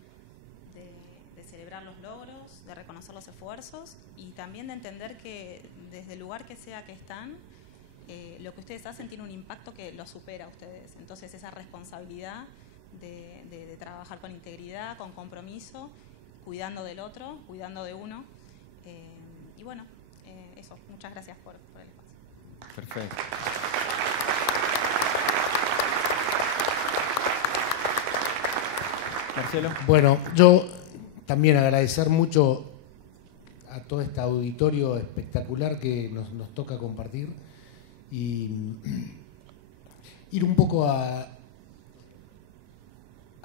de celebrar los logros, de reconocer los esfuerzos y también de entender que desde el lugar que sea que están, lo que ustedes hacen tiene un impacto que lo supera a ustedes. Entonces esa responsabilidad de trabajar con integridad, con compromiso, cuidando del otro, cuidando de uno. Y bueno, eso. Muchas gracias por el espacio. Perfecto. Marcelo. Bueno, yo también agradecer mucho a todo este auditorio espectacular que nos toca compartir y ir un poco a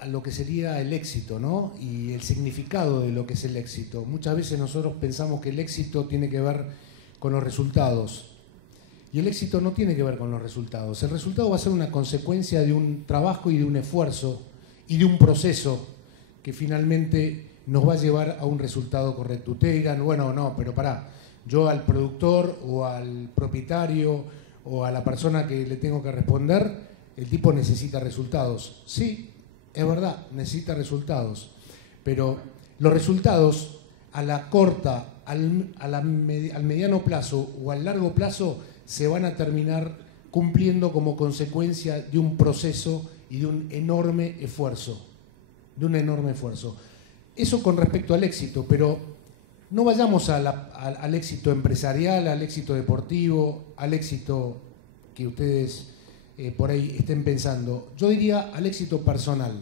lo que sería el éxito, ¿no? Y el significado de lo que es el éxito. Muchas veces nosotros pensamos que el éxito tiene que ver con los resultados, Y el éxito no tiene que ver con los resultados. El resultado va a ser una consecuencia de un trabajo y de un esfuerzo y de un proceso que finalmente nos va a llevar a un resultado correcto. Ustedes dirán, bueno, no, pero pará, yo al productor o al propietario o a la persona que le tengo que responder, el tipo necesita resultados. Sí, es verdad, necesita resultados. Pero los resultados a la corta, al mediano plazo o al largo plazo se van a terminar cumpliendo como consecuencia de un proceso y de un enorme esfuerzo. Eso con respecto al éxito, pero no vayamos al éxito empresarial, al éxito deportivo, al éxito que ustedes por ahí estén pensando. Yo diría al éxito personal.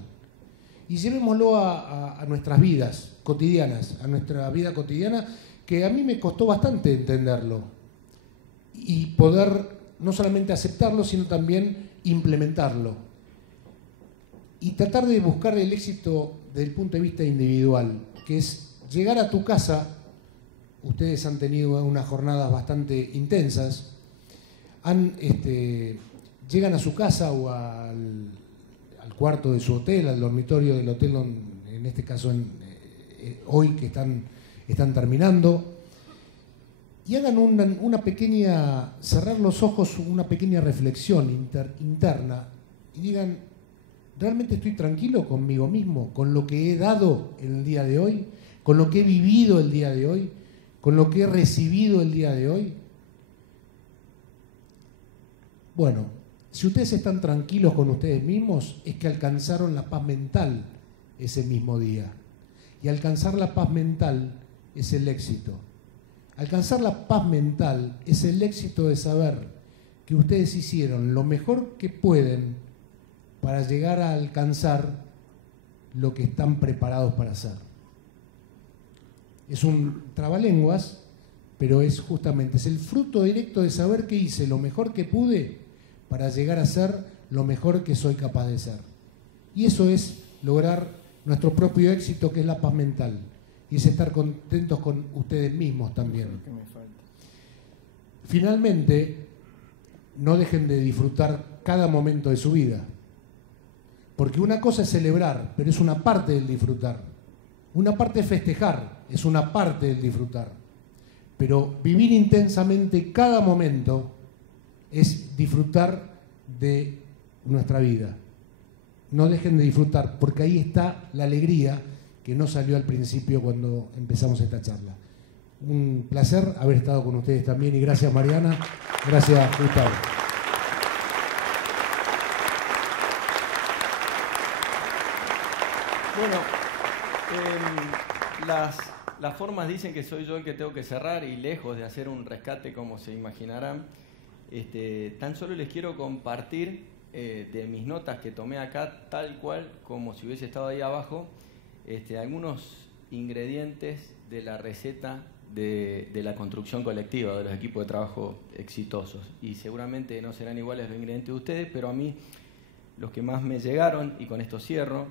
Y llevémoslo a nuestras vidas cotidianas, a nuestra vida cotidiana, que a mí me costó bastante entenderlo y poder no solamente aceptarlo, sino también implementarlo. Y tratar de buscar el éxito desde el punto de vista individual, que es llegar a tu casa. Ustedes han tenido unas jornadas bastante intensas, llegan a su casa o al cuarto de su hotel, al dormitorio del hotel, en este caso hoy que están terminando, y hagan una pequeña, cerrar los ojos, una pequeña reflexión interna, y digan, ¿realmente estoy tranquilo conmigo mismo, con lo que he dado el día de hoy, con lo que he vivido el día de hoy, con lo que he recibido el día de hoy? Bueno, si ustedes están tranquilos con ustedes mismos, es que alcanzaron la paz mental ese mismo día. Y alcanzar la paz mental es el éxito. Alcanzar la paz mental es el éxito de saber que ustedes hicieron lo mejor que pueden para llegar a alcanzar lo que están preparados para hacer. Es un trabalenguas, pero es el fruto directo de saber que hice lo mejor que pude para llegar a ser lo mejor que soy capaz de ser. Y eso es lograr nuestro propio éxito, que es la paz mental. Y es estar contentos con ustedes mismos también. Finalmente, no dejen de disfrutar cada momento de su vida. Porque una cosa es celebrar, pero es una parte del disfrutar. Una parte es festejar, es una parte del disfrutar. Pero vivir intensamente cada momento es disfrutar de nuestra vida. No dejen de disfrutar, porque ahí está la alegría que no salió al principio cuando empezamos esta charla. Un placer haber estado con ustedes también, y gracias Mariana, gracias Gustavo. Bueno, las formas dicen que soy yo el que tengo que cerrar, y lejos de hacer un rescate como se imaginarán, tan solo les quiero compartir de mis notas que tomé acá, tal cual como si hubiese estado ahí abajo, algunos ingredientes de la receta de la construcción colectiva, de los equipos de trabajo exitosos. Y seguramente no serán iguales los ingredientes de ustedes, pero a mí los que más me llegaron, y con esto cierro,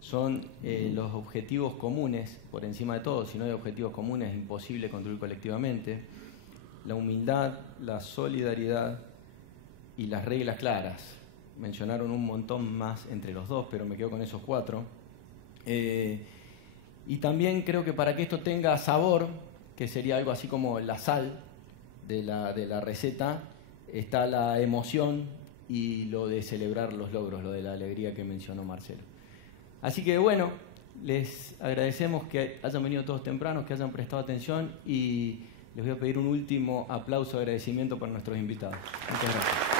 son los objetivos comunes por encima de todo. Si no hay objetivos comunes es imposible construir colectivamente. La humildad, la solidaridad y las reglas claras. Mencionaron un montón más entre los dos, pero me quedo con esos 4. Y también creo que para que esto tenga sabor, que sería algo así como la sal de la receta, está la emoción y lo de celebrar los logros, lo de la alegría que mencionó Marcelo. Así que bueno, les agradecemos que hayan venido todos tempranos, que hayan prestado atención, y les voy a pedir un último aplauso de agradecimiento para nuestros invitados. Muchas gracias.